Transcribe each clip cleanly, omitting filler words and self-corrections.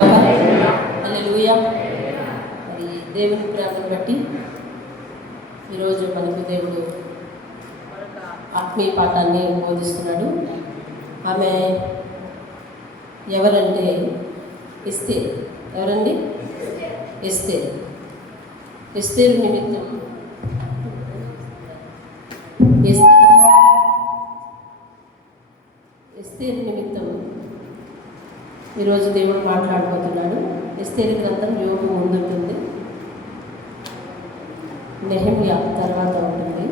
హల్లెలూయా. మరి దేవుని ప్రేమను బట్టి ఈరోజు మనకు దేవుడు ఆత్మీయ పాఠాన్ని బోధిస్తున్నాడు. ఆమె ఎవరంటే ఎస్తేరు. ఎవరండి? ఎస్తేరు. ఎస్తేరు నిమిత్తం ఎస్తేరు నిమిత్తం ఈరోజు దేవుడు మాట్లాడబోతున్నాడు. ఎస్తేరు గ్రంథం యోగు ముందుంటుంది, నెహెమ్యా తర్వాత ఉంటుంది.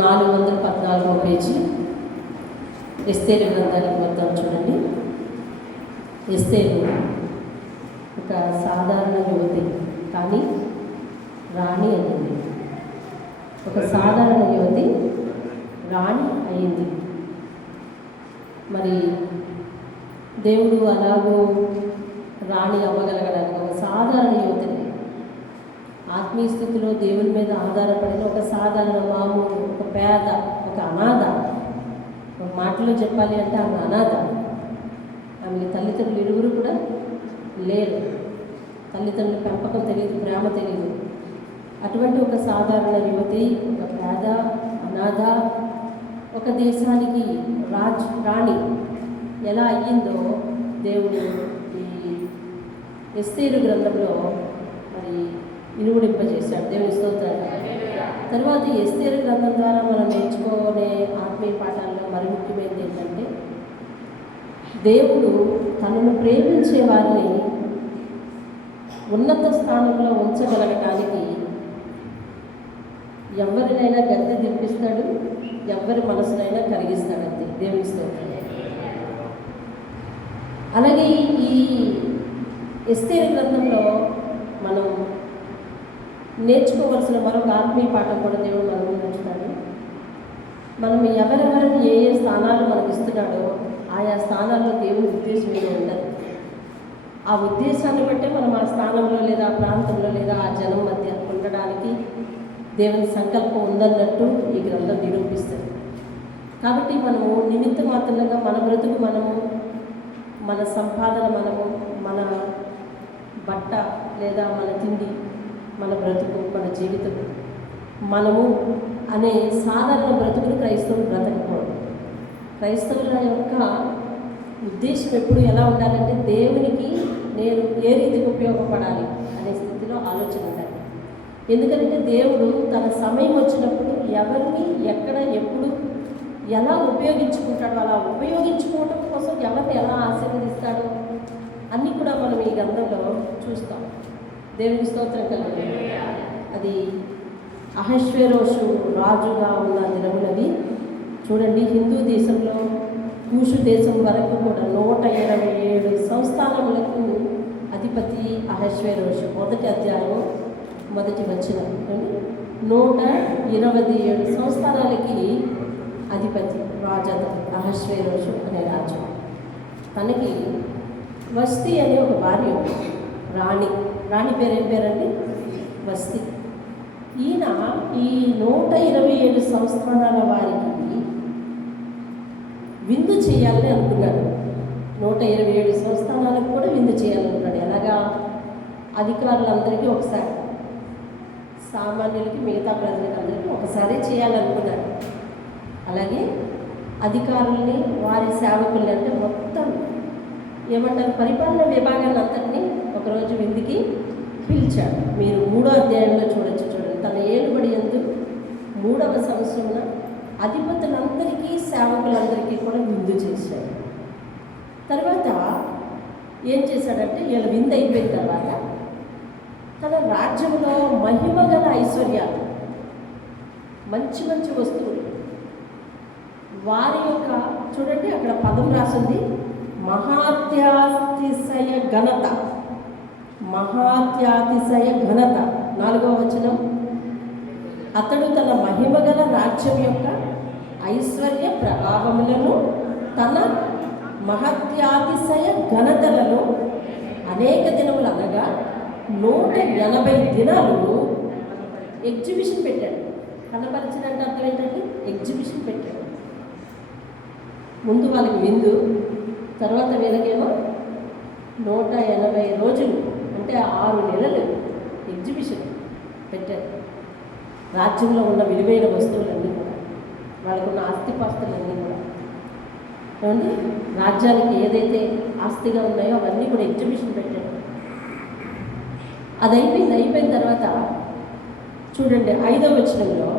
414వ పేజీ ఎస్తేరు గ్రంథానికి మొత్తం చూడండి. ఎస్తేరు ఒక సాధారణ యువతి, కానీ రాణి అయింది. ఒక సాధారణ యువతి రాణి అయింది. మరి దేవుడు అలాగూ రాణి అవ్వగలగడానికి ఒక సాధారణ యువతిని, ఆత్మీయ స్థితిలో దేవుని మీద ఆధారపడిన ఒక సాధారణ మామూలు, ఒక పేద, ఒక అనాథ. ఒక మాటలో చెప్పాలి అంటే ఆమె అనాథ. ఆమె తల్లిదండ్రులు ఇరువురు కూడా లేరు. తల్లిదండ్రుల పెంపకం తెలియదు, ప్రేమ తెలియదు. అటువంటి ఒక సాధారణ యువతి, ఒక పేద, అనాథ, ఒక దేశానికి రాణి ఎలా అయ్యిందో దేవుడు ఈ ఎస్తేరు గ్రంథంలో మరి ఇనుముడింపజేశాడు. దేవుని స్తోత్రాలు. తర్వాత ఎస్తేరు గ్రంథం ద్వారా మనం నేర్చుకునే ఆత్మీయ పాఠాల్లో మరి ముఖ్యమైనది ఏంటంటే, దేవుడు తనను ప్రేమించే వారిని ఉన్నత స్థానంలో ఉంచగలగటానికి ఎవరినైనా గద్దె దింపిస్తాడు, ఎవరి మనసునైనా కరిగిస్తాడంతే. దేవుని స్తోత్రం. అలాగే ఈ ఎస్తేరు గ్రంథంలో మనం నేర్చుకోవలసిన మరొక ఆత్మీయ పాఠం కూడా దేవుడు మన ముందు ఉంచుతాడు. మనం ఎవరెవరిని ఏ ఏ స్థానాలు మనకు ఇస్తున్నాడో ఆయా స్థానాల్లో దేవుని ఉద్దేశం మీద ఉండదు. ఆ ఉద్దేశాన్ని బట్టే మనం ఆ స్థానంలో లేదా ఆ ప్రాంతంలో లేదా ఆ జనం మధ్య ఉండడానికి దేవుని సంకల్పం ఉందన్నట్టు ఈ గ్రంథం నిరూపిస్తుంది. కాబట్టి మనము నిమిత్త మాత్రంగా మన బ్రతుకు మనము, మన సంపాదన మనము, మన బట్ట లేదా మన తిండి, మన బ్రతుకు, మన జీవితం మనము అనే సాధారణ బ్రతుకుని క్రైస్తవులు బ్రతకపోవడం. క్రైస్తవుల యొక్క ఉద్దేశం ఎప్పుడు ఎలా ఉండాలంటే, దేవునికి నేను ఏ రీతికి ఉపయోగపడాలి అనే స్థితిలో ఆలోచన ఉండాలి. ఎందుకంటే దేవుడు తన సమయం వచ్చినప్పుడు ఎవరిని ఎక్కడ ఎప్పుడు ఎలా ఉపయోగించుకుంటాడో, అలా ఉపయోగించుకోవడం కోసం ఎవరిని ఎలా ఆశీర్వదిస్తాడో అన్నీ కూడా మనం ఈ గ్రంథంలో చూస్తాం. దేవుని స్తోత్రం కలదు. అది అహశ్వేరోషు రాజుగా ఉన్న దినములవి. చూడండి, హిందూ దేశంలో కూషు దేశం వరకు కూడా 127 సంస్థానములకు అధిపతి అహశ్వేరోషు. మొదటి అధ్యాయం మొదటి వచనం. 127 సంస్థానాలకి అధిపతి రాజు అహశ్వేరోషు అనే రాజు. తనకి వస్తి అనే ఒక భార్య, రాణి పేరు ఏం పేరండి? వస్తి. ఈయన ఈ 127 సంస్థానాల వారికి విందు చేయాలని అనుకున్నాడు. 127 సంస్థానాలకు కూడా విందు చేయాలనుకున్నాడు. ఎలాగా? అధికారులందరికీ ఒకసారి, సామాన్యులకి, మిగతా ప్రజలకి అందరికీ ఒకసారి చేయాలనుకున్నాడు. అలాగే అధికారుల్ని, వారి సేవకుల్ని, అంటే మొత్తం ఏమంటారు, పరిపాలన విభాగాన్ని అంతటినీ ఒకరోజు విందుకి పిలిచాడు. మీరు 3వ అధ్యాయంలో చూడండి. తన ఏలుబడి యందు 3వ సంవత్సరంలో అధిపతులందరికీ, సేవకులందరికీ కూడా విందు చేశాడు. తర్వాత ఏం చేశాడంటే, వీళ్ళ విందు అయిపోయిన తర్వాత తన రాజ్యంలో మహిమగల ఐశ్వర్యాలు, మంచి మంచి వస్తువులు, వారి యొక్క, చూడండి అక్కడ పదం రాసింది, మహాత్యాతిశయ ఘనత. మహాత్యాతిశయ ఘనత. 4వ వచనం. అతడు తన మహిమగల రాజ్యం యొక్క ఐశ్వర్య ప్రభావములను, తన మహత్యాతిశయ ఘనతలను అనేక దినములు, అనగా 180 దినాలు ఎగ్జిబిషన్ పెట్టాడు. కనపరిచినంటే అర్థం ఏంటంటే ఎగ్జిబిషన్ పెట్టాడు. ముందు వాళ్ళకి విందు, తర్వాత వీళ్ళకేమో 180 రోజులు అంటే 6 నెలలు ఎగ్జిబిషన్ పెట్టారు. రాజ్యంలో ఉన్న విలువైన వస్తువులన్నీ కూడా, వాళ్ళకున్న ఆస్తిపాస్తులన్నీ కూడా ఏమండి, రాజ్యానికి ఏదైతే ఆస్తిగా ఉన్నాయో అవన్నీ కూడా ఎగ్జిబిషన్ పెట్టారు. అది అయిపోయిన తర్వాత చూడండి 5వ వచనంలో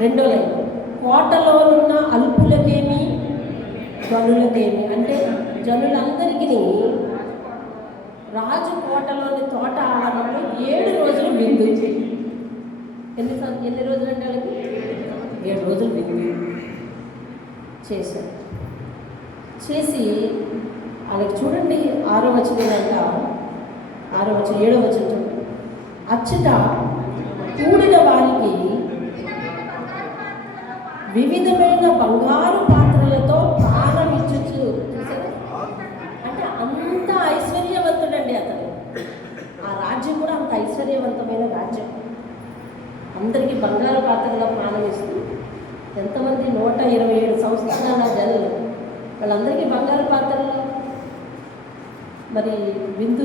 2వ లైన్, కోటలో ఉన్న అల్పులకేమి జనులకేమి, అంటే జనులందరికీ రాజు కోటలోని తోట ఆహారంలో 7 రోజులు విందు. ఎన్ని రోజులు అంటే వాళ్ళకి 7 రోజులు విందు చేశారు. చేసి వాళ్ళకి చూడండి 6వ వచనం అంట, 7వ వచనం చూడండి, అచ్చట కూడిన వారికి వివిధమైన బంగారు పాత్రలతో ప్రాణం ఇచ్చు. అంటే అంత ఐశ్వర్యవంతుడండి అతను. ఆ రాజ్యం కూడా అంత ఐశ్వర్యవంతమైన రాజ్యం. అందరికీ బంగారు పాత్రలో ప్రాణం ఇస్తూ, ఎంతమంది 127 సంవత్సరాల జనులు, వాళ్ళందరికీ బంగారు పాత్రలో మరి విందు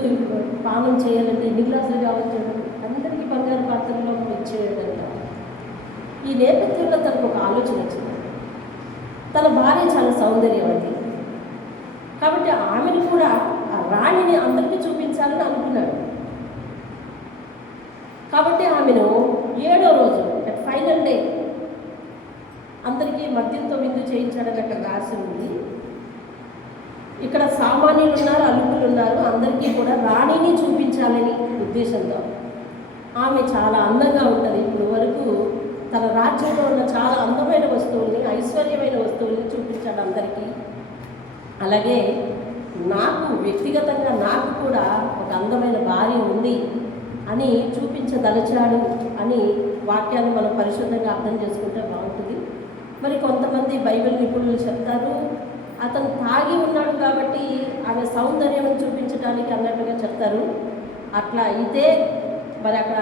పానం చేయాలంటే ఎన్ని గ్లాసులు కావచ్చు, అందరికీ బంగారు పాత్రలో ఇచ్చేయడంట. ఈ నేపథ్యంలో తనకు ఒక ఆలోచన వచ్చింది. తన భార్య చాలా సౌందర్యవతి కాబట్టి ఆమెను కూడా, ఆ రాణిని అందరికీ చూపించాలని అనుకున్నాడు. కాబట్టి ఆమెను 7వ రోజు ఫైనల్ డే అందరికీ మద్యంతో విందు చేయించాడని అక్కడ రాసి ఉంది. ఇక్కడ సామాన్యులు ఉన్నారు, అల్పులు ఉన్నారు, అందరికీ కూడా రాణిని చూపించాలని ఉద్దేశంతో. ఆమె చాలా అందంగా ఉంటుంది. ఇప్పుడు వరకు తన రాజ్యంలో ఉన్న చాలా అందమైన వస్తువుల్ని, ఐశ్వర్యమైన వస్తువుల్ని చూపించాడు అందరికీ. అలాగే నాకు వ్యక్తిగతంగా నాకు కూడా ఒక అందమైన భార్య ఉంది అని చూపించదలిచాడు అని వాక్యాన్ని మనం పరిశుద్ధంగా అర్థం చేసుకుంటే బాగుంటుంది. మరి కొంతమంది బైబిల్ నిపుణులు చెప్తారు, అతను తాగి ఉన్నాడు కాబట్టి ఆమె సౌందర్యం చూపించడానికి అన్నట్టుగా చెప్తారు. అట్లా అయితే మరి అక్కడ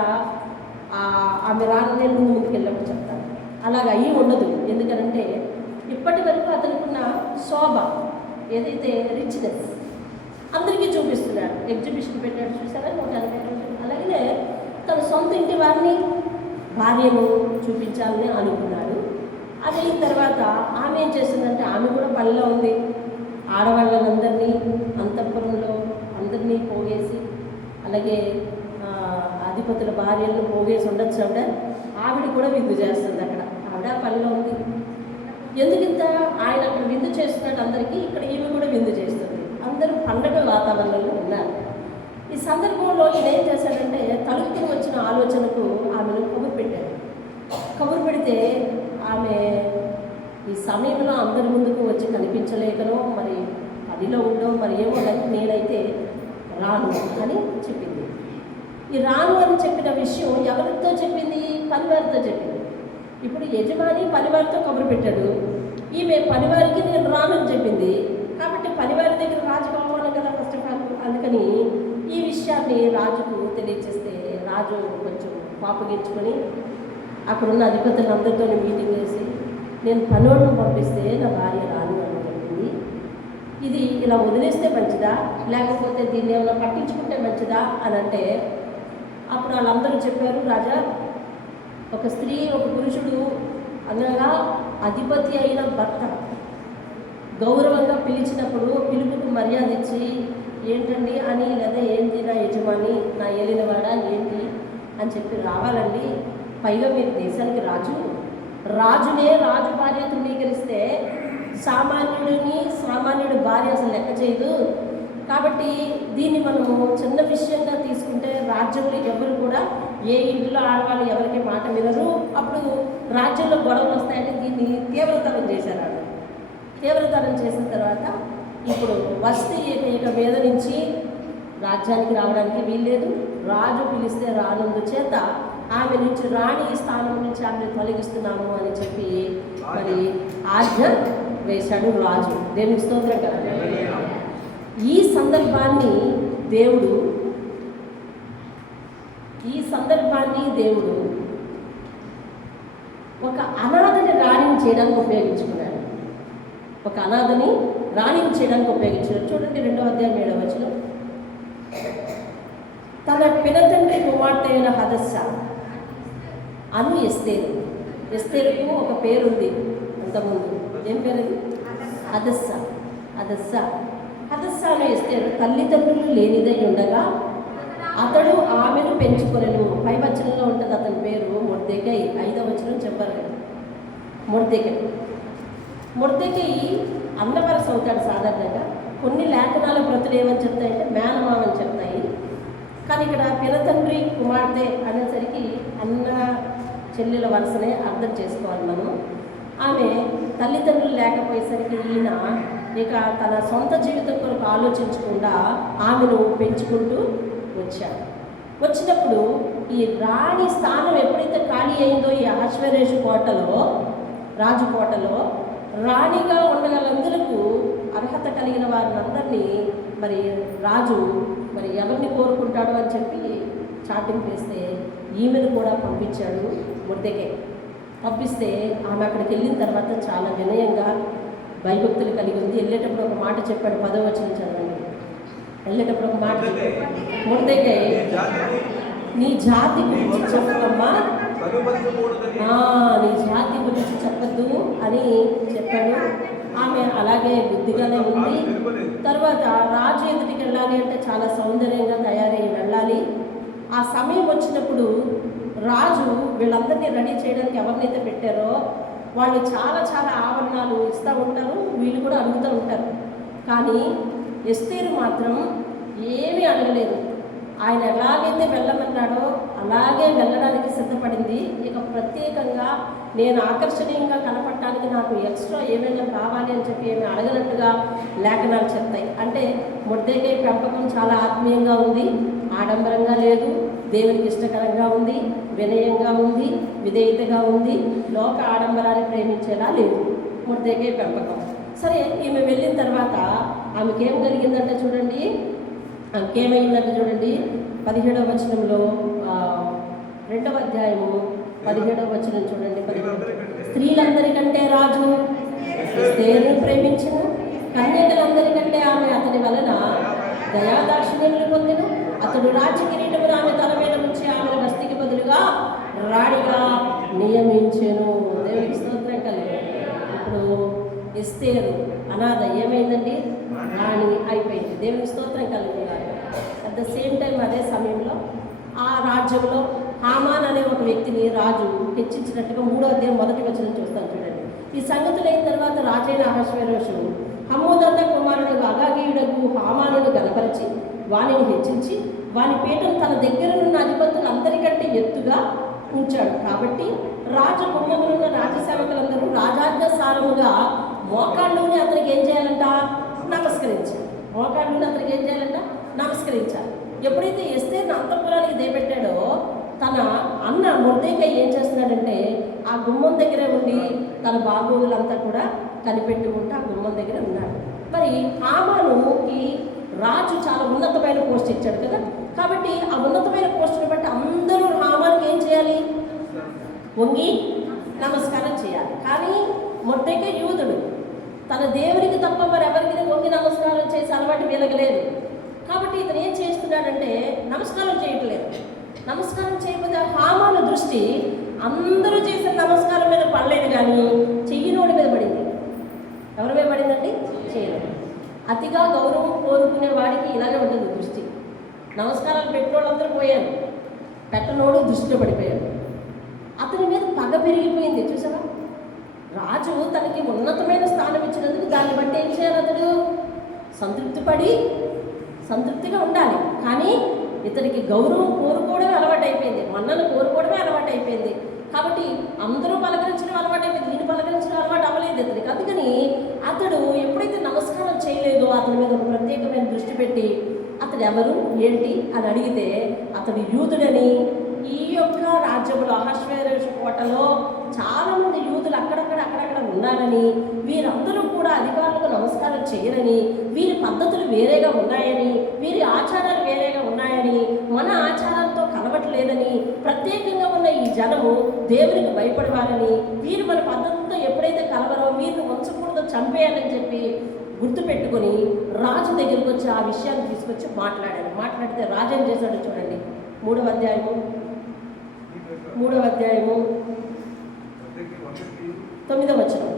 ఆమె రాగానే ముందుకు వెళ్ళమని చెప్తారు. అలాగ అయ్యి ఉండదు. ఎందుకనంటే ఇప్పటి వరకు అతనికి ఉన్న శోభ ఏదైతే రిచ్నెస్ అందరికీ చూపిస్తున్నాడు. ఎగ్జిబిషన్ పెట్టాడు చూసారా 180 రోజులు. అలాగే తన సొంత ఇంటి వారిని, భార్యను చూపించాలని అనుకున్నాడు. అది అయిన తర్వాత ఆమె ఏం చేసిందంటే, ఆమె కూడా పనిలో ఉంది. ఆడవాళ్ళందరినీ అంతఃపురంలో అందరినీ పోగేసి, అలాగే అధిపతుల భార్యలను పోగేసి ఉండొచ్చు ఆవిడ. ఆవిడ కూడా విందు చేస్తుంది అక్కడ, ఆవిడ పనిలో ఉంది. ఎందుకింత ఆయన అక్కడ విందు చేస్తున్నాడు అందరికీ, ఇక్కడ ఈమె కూడా విందు చేస్తుంది. అందరూ పండగ వాతావరణంలో ఉన్నారు. ఈ సందర్భంలో ఈయన ఏం చేశాడంటే, తలుపుకు వచ్చిన ఆలోచనకు ఆమెను కబురు పెట్టాడు. కబురు పెడితే ఆమె ఈ సమయంలో అందరి ముందుకు వచ్చి కనిపించలేకనో మరి పనిలో ఉండవు మరి ఏమో, కానీ నేనైతే రాను అని చెప్పింది. ఈ రాను అని చెప్పిన విషయం ఎవరితో చెప్పింది? పనివారితో చెప్పింది. ఇప్పుడు యజమాని పనివారితో కబురు పెట్టాడు, ఈమె పనివారికి నేను రానని చెప్పింది. కాబట్టి పనివారి దగ్గర రాజు కావాలి కదా ఫస్ట్ ఆఫ్ ఆల్. అందుకని ఈ విషయాన్ని రాజుకు తెలియచేస్తే రాజు కొంచెం పాపగించుకొని అక్కడున్న అధిపతులందరితో మీటింగ్ చేసి, నేను పనోళ్ళను పంపిస్తే నా భార్య రాను అని చెప్పింది. ఇది ఇలా వదిలేస్తే మంచిదా, లేకపోతే దీన్ని ఏమైనా పట్టించుకుంటే మంచిదా అని అంటే, అప్పుడు వాళ్ళందరూ చెప్పారు, రాజా, ఒక స్త్రీ ఒక పురుషుడు అనగా అధిపతి అయిన భర్త గౌరవంగా పిలిచినప్పుడు పిలుపుకు మర్యాద ఇచ్చి ఏంటండి అని, లేదా ఏంటి నా యజమాని, నా ఏలినవాడా ఏంటి అని చెప్పి రావాలండి. పైగా మీరు దేశానికి రాజునే రాజు భార్య తృణీకరిస్తే సామాన్యుడి భార్య అసలు లెక్క చేయదు. కాబట్టి దీన్ని మనము చిన్న విషయంగా తీసుకుంటే రాజ్యంలో ఎవరు కూడా, ఏ ఇంట్లో ఆడవాళ్ళు ఎవరికి మాట వినరు, అప్పుడు రాజ్యంలో గొడవలు వస్తాయని దీన్ని తీవ్రతరం చేశారు. తీవ్రతరం చేసిన తర్వాత ఇప్పుడు వస్తీ ఇక మీద నుంచి రాజ్యానికి రావడానికి వీల్లేదు. రాజు పిలిస్తే రానందు చేత ఆమె నుంచి రాణి స్థానం నుంచి ఆమెను తొలగిస్తున్నాము అని చెప్పి మరి ఆజ్ఞ వేశాడు రాజు. దేవునికి స్తోత్రం కదా. ఈ సందర్భాన్ని దేవుడు ఒక అనాథని రాణిని చేయడానికి ఉపయోగించుకున్నాడు. చూడండి 2వ అధ్యాయం 7వ వచనం. కుమార్తె అయిన హదస్స అను ఎస్తేరు. ఎస్తేరుకు ఒక పేరుంది అంతకుముందు. ఏం పేరు అది? హదస్స. హదస్స హదస్స అను ఎస్తేరు తల్లిదండ్రులు లేనిదై ఉండగా అతడు ఆమెను పెంచుకొనెను. పై వచనంలో ఉంటుంది అతని పేరు మొర్దెకై. 5వ వచనం చెప్పారు కదా, మొర్దెకై. మొర్దెకై అన్నవరస అవుతాడు సాధారణంగా. కొన్ని లేఖనాల ప్రతులు ఏమని చెప్తాయంటే మేనమామ అని చెప్తాయి. కానీ ఇక్కడ పినతండ్రి కుమార్తె అనేసరికి అన్న చెల్లెల వరుసనే అర్థం చేసుకోవాలి మనం. ఆమె తల్లిదండ్రులు లేకపోయేసరికి ఈయన ఇక తన సొంత జీవితం కొరకు ఆలోచించకుండా ఆమెను పెంచుకుంటూ వచ్చాడు. వచ్చినప్పుడు ఈ రాణి స్థానం ఎప్పుడైతే ఖాళీ అయిందో ఈ అహశ్వేరోషు కోటలో, రాజు కోటలో రాణిగా ఉండగలందరకు అర్హత కలిగిన వారినందరినీ మరి రాజు మరి ఎవరిని కోరుకుంటాడు అని చెప్పి చాటింపు వేస్తే ఈమెను కూడా పంపించాడు మొర్దెకై. పంపిస్తే ఆమె అక్కడికి వెళ్ళిన తర్వాత చాలా వినయంగా భయభక్తులు కలిగి ఉంది. వెళ్ళేటప్పుడు ఒక మాట చెప్పాడు. 10వ వచనం చదవండి. వెళ్ళేటప్పుడు ఒక మాట మొర్దెకై, నీ జాతి గురించి చెప్పమ్మా, నీ జాతి గురించి చెప్పద్దు అని చెప్పాడు. ఆమె అలాగే బుద్ధిగానే ఉంది. తర్వాత రాజు ఎదుటికి వెళ్ళాలి అంటే చాలా సౌందర్యంగా తయారై వెళ్ళాలి. ఆ సమయం వచ్చినప్పుడు రాజు వీళ్ళందరినీ రెడీ చేయడానికి ఎవరినైతే పెట్టారో వాళ్ళు చాలా చాలా ఆభరణాలు ఇస్తూ ఉంటారు, వీళ్ళు కూడా అడుగుతూ ఉంటారు. కానీ ఎస్తేరు మాత్రం ఏమీ అడగలేదు. ఆయన ఎలాగైతే వెళ్ళమన్నాడో అలాగే వెళ్ళడానికి సిద్ధపడింది. ఇక ప్రత్యేకంగా నేను ఆకర్షణీయంగా కనపడటానికి నాకు ఎక్స్ట్రా ఏమైనా కావాలి అని చెప్పి ఏమి అడగనట్టుగా లేఖనాలు చెప్తాయి. అంటే మొర్దెకై పెంపకం చాలా ఆత్మీయంగా ఉంది, ఆడంబరంగా లేదు, దేవునికి ఇష్టకరంగా ఉంది, వినయంగా ఉంది, విధేయతగా ఉంది, లోక ఆడంబరాన్ని ప్రేమించేలా లేదు మొర్దెకై పెంపకం. సరే, ఈమె వెళ్ళిన తర్వాత ఆమెకేం కలిగిందంటే చూడండి, ఆమెకేమైందంటే చూడండి 17వ వచనంలో 2వ అధ్యాయము 17వ వచనం చూడండి. 17 స్త్రీలందరికంటే రాజు ఎస్తేరును ప్రేమించును, కన్యకలందరికంటే ఆమె అతని వలన దయాదాక్షిణ్యములు పొందెను. అతడు రాజ్య కిరీటమును ఆమె తల మీద ఉంచి ఆమెను వస్తికి బదులుగా రాణిగా నియమించెను. దేవునికి స్తోత్రం కలిగి. ఇప్పుడు ఎస్తేరు అనాథ ఏమైందండి? రాణి అయిపోయింది. దేవునికి స్తోత్రం కలుగుతున్నారు. అట్ ద సేమ్ టైం అదే సమయంలో ఆ రాజ్యంలో హామాన్ అనే ఒక వ్యక్తిని రాజు హెచ్చించినట్టుగా 3వ అధ్యాయం 1వ వచనం చూస్తాను చూడండి. ఈ సంగతులు అయిన తర్వాత రాజైన అహశ్వేరోషు హమ్మోదాత కుమారుడు అగాగీయుడకు హామానును గనపరిచి వానిని హెచ్చించి వాని పీఠం తన దగ్గర ఉన్న అధిపతులు అందరికంటే ఎత్తుగా ఉంచాడు. కాబట్టి రాజు గుమ్మములున్న రాజసేవకులందరూ రాజాజ్ఞసారముగా మోకాళ్ళుని అతనికి ఏం చేయాలంట? నమస్కరించాలి. మోకాళ్ళుని అతనికి ఏం చేయాలంట? నమస్కరించాలి. ఎప్పుడైతే ఎస్తేరును అంతఃపురానికి దేపెట్టాడో తన అన్న మొర్దెకై ఏం చేస్తున్నాడంటే ఆ గుమ్మం దగ్గరే ఉండి తన బాగోగులంతా కూడా కనిపెట్టుకుంటూ ఆ గుమ్మం దగ్గర ఉన్నాడు. మరి హామానుకి రాజు చాలా ఉన్నతమైన పోస్ట్ ఇచ్చాడు కదా. కాబట్టి ఆ ఉన్నతమైన పోస్టును బట్టి అందరూ హామానుకి ఏం చేయాలి? వంగి నమస్కారం చేయాలి. కానీ మొర్దెకై యూదుడు, తన దేవునికి తప్ప మరి ఎవరికి వంగి నమస్కారం చేసి అలవాటు వీలగలేదు. కాబట్టి ఇతను ఏం చేస్తున్నాడంటే నమస్కారం చేయట్లేదు. నమస్కారం చేయకపోతే హామాను దృష్టి అందరూ చేసిన నమస్కారం మీద పడలేదు, కానీ చెయ్యినోడి మీద పడింది. ఎవరి మీద పడిందండి? చెయ్యను. అతిగా గౌరవం కోరుకునే వాడికి ఇలాగే ఉంటుంది దృష్టి. నమస్కారాలు పెట్టినోళ్ళందరూ పోయారు, పెట్టనోడు దృష్టిలో పడిపోయాడు. అతని మీద పగ పెరిగిపోయింది. చూసారా, రాజు తనకి ఉన్నతమైన స్థానం ఇచ్చినందుకు దాన్ని బట్టి ఏం చేయాలి? అతడు సంతృప్తిగా ఉండాలి. కానీ ఇతనికి గౌరవం కోరుకోవడమే అలవాటు అయిపోయింది, మన్నను కోరుకోవడమే అలవాటు అయిపోయింది. కాబట్టి అందరూ పలకరించడం అలవాటు అయిపోయింది, నేను పలకరించడం అలవాటు అవ్వలేదు ఇతనికి. అందుకని అతడు ఎప్పుడైతే నమస్కారం చేయలేదో అతని మీద ఒక ప్రత్యేకమైన దృష్టి పెట్టి అతడు ఎవరు ఏంటి అని అడిగితే అతడు యూదుడని, ఈ యొక్క రాజ్యంలో అహశ్వేరోషు కోటలో చాలామంది యూదులు అక్కడక్కడ ఉన్నారని, వీరందరూ కూడా అధికారులకు నమస్కారం చేయరని, వీరి పద్ధతులు వేరేగా ఉన్నాయని, వీరి ఆచారాలు వేరేగా ఉన్నాయని, మన ఆచారాలతో కలవట్లేదని, ప్రత్యేకంగా ఉన్న ఈ జనము దేవునికి భయపడవాలని, వీరు మన పద్ధతులతో ఎప్పుడైతే కలవరో వీరిని వంచకూడదో చంపేయాలని చెప్పి గుర్తుపెట్టుకొని రాజు దగ్గరికి వచ్చి ఆ విషయాన్ని తీసుకొచ్చి మాట్లాడితే రాజు ఏం చేశాడో చూడండి. 3వ అధ్యాయము 9వ వచనం.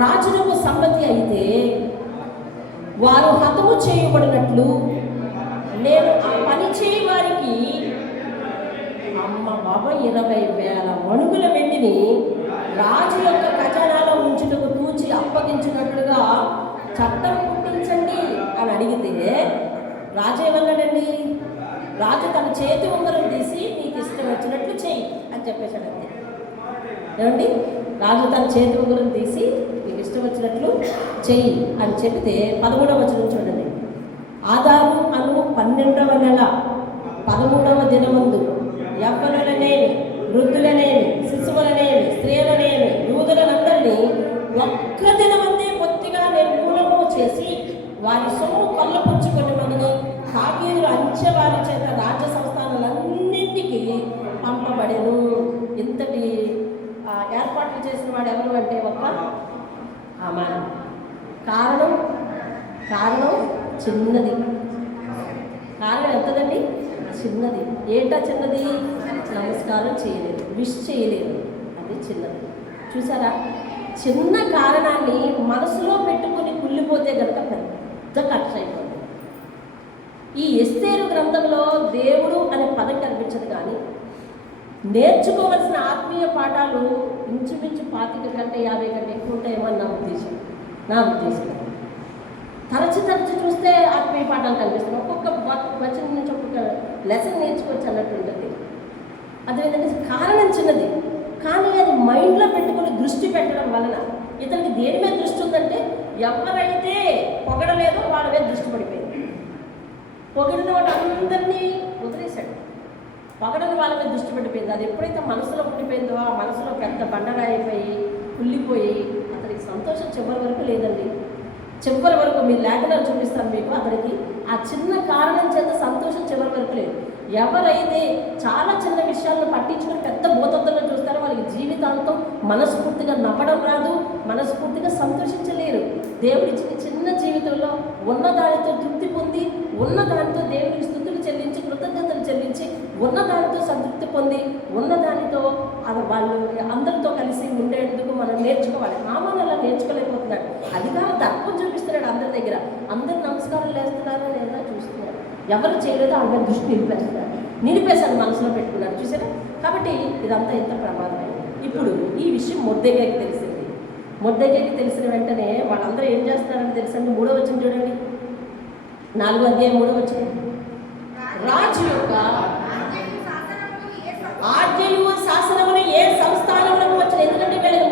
రాజులకు సమ్మతి అయితే వారు హతము చేయబడినట్లు నేను ఆ పని చేయ వారికి అమ్మ బాబా 20,000 మణుగుల వెండిని రాజు యొక్క ఖజానాలో ఉంచుటకు తూచి అప్పగించినట్లుగా చట్టం పుట్టించండి అని అడిగితే రాజు ఏమన్నాడండి? రాజు తన చేతి ఉంగరం తీసి నీకు ఇష్టం వచ్చినట్లు చెయ్యి అని చెప్పేశాడు. అంతే ఏమండి? రాజు తన చేతి ఉంగరం తీసి నీకు ఇష్టం వచ్చినట్లు చెయ్యి అని చెప్తే 13వ వచనం చూడండి. ఆదారు అను 12వ నెల 13వ దినమందు యవ్వనులనేమి, వృద్ధులనేమి, శిశువులనేమి, స్త్రీలనేమి, యూదులందరినీ ఒక్క దినమందే పొత్తిగా నిర్మూలన చేసి వారి సొమ్ము కొల్లపుచ్చుకొని మనని కాకీయులు అంచెవారి చేత రాజ్య సంస్థానాలన్నింటికి పంపబడెను. ఇంతటి ఏర్పాట్లు చేసిన వాడు ఎవరు అంటే ఒక్క హామాను. కారణం చిన్నది. కారణం ఎంతదండి? చిన్నది. ఏంటా చిన్నది? నమస్కారం చేయలేదు, విష్ చేయలేదు, అది చిన్నది. చూసారా? చిన్న కారణాన్ని మనసులో పెట్టుకొని కుళ్ళిపోతే కనుక పెద్ద కక్ష అయిపోతుంది. ఈ ఎస్తేరు గ్రంథంలో దేవుడు అనే పదం కనిపించదు, కానీ నేర్చుకోవలసిన ఆత్మీయ పాఠాలు ఇంచుమించు 25 కంటే 50 కంటే ఎక్కువ ఉంటాయేమని నా ఉద్దేశం. తరచు చూస్తే ఆత్మీయ పాఠాలు కనిపిస్తున్నాయి. ఒక్కొక్క వచనం నుంచి ఒక్కొక్క లెసన్ నేర్చుకోవచ్చు అన్నట్టు ఉంటుంది. అదేవిధంగా కారణం చిన్నది, కానీ అది మైండ్లో పెట్టుకుని దృష్టి పెట్టడం వలన ఇతనికి దేని మీద దృష్టి ఉందంటే ఎవరైతే పొగడలేదో వాళ్ళ మీద దృష్టి పడిపోయింది. పొగిడిన వాడు అందరినీ వదిలేశాడు, పొగడని వాళ్ళ మీద దృష్టి పడిపోయింది. అది ఎప్పుడైతే మనసులో ఉండిపోయిందో ఆ మనసులో పెద్ద బండరాయి అయిపోయి కుళ్ళిపోయి అతనికి సంతోషం చివరి వరకు లేదండి. చివరి వరకు మీ లేఖనాలు చూపిస్తాను మీకు. అతనికి ఆ చిన్న కారణం చేత సంతోషం చివరి వరకు లేదు. ఎవరైతే చాలా చిన్న విషయాలను పట్టించుకుని పెద్ద భూతత్వంలో చూస్తారో వాళ్ళకి జీవితాంతం మనస్ఫూర్తిగా నవ్వడం రాదు, మనస్ఫూర్తిగా సంతోషించలేరు. దేవుడిచ్చిన చిన్న జీవితంలో ఉన్నదానితో తృప్తి పొంది, ఉన్నదానితో దేవుడికి స్తుతులు చెల్లించి, కృతజ్ఞతలు చెల్లించి, ఉన్నదానితో సంతృప్తి పొంది, ఉన్నదానితో వాళ్ళు అందరితో కలిసి ఉండేందుకు మనం నేర్చుకోవాలి. హామాను అలా నేర్చుకోలేకపోతున్నాడు. అధికారం దర్పం చూపిస్తున్నాడు అందరి దగ్గర. అందరు నమస్కారం లేస్తున్నారో లేదా చూస్తున్నాడు. ఎవరు చేయలేదో ఆమె దృష్టి నిలిపేశాడు, మనసులో పెట్టుకున్నాడు. చూసారా? కాబట్టి ఇదంతా ఎంత ప్రమాదమైంది. ఇప్పుడు ఈ విషయం మొర్దెకైకి తెలిసింది. మొర్దెకైకి తెలిసిన వెంటనే వాళ్ళందరూ ఏం చేస్తున్నారని తెలుసండి? 3వ వచనం చూడండి, 4వ అధ్యాయం 3వ వచనం. రాజు యొక్క ఆజ్ఞయు శాసనములు ఏ సంస్థానంలో వచ్చిన? ఎందుకంటే వీళ్ళకి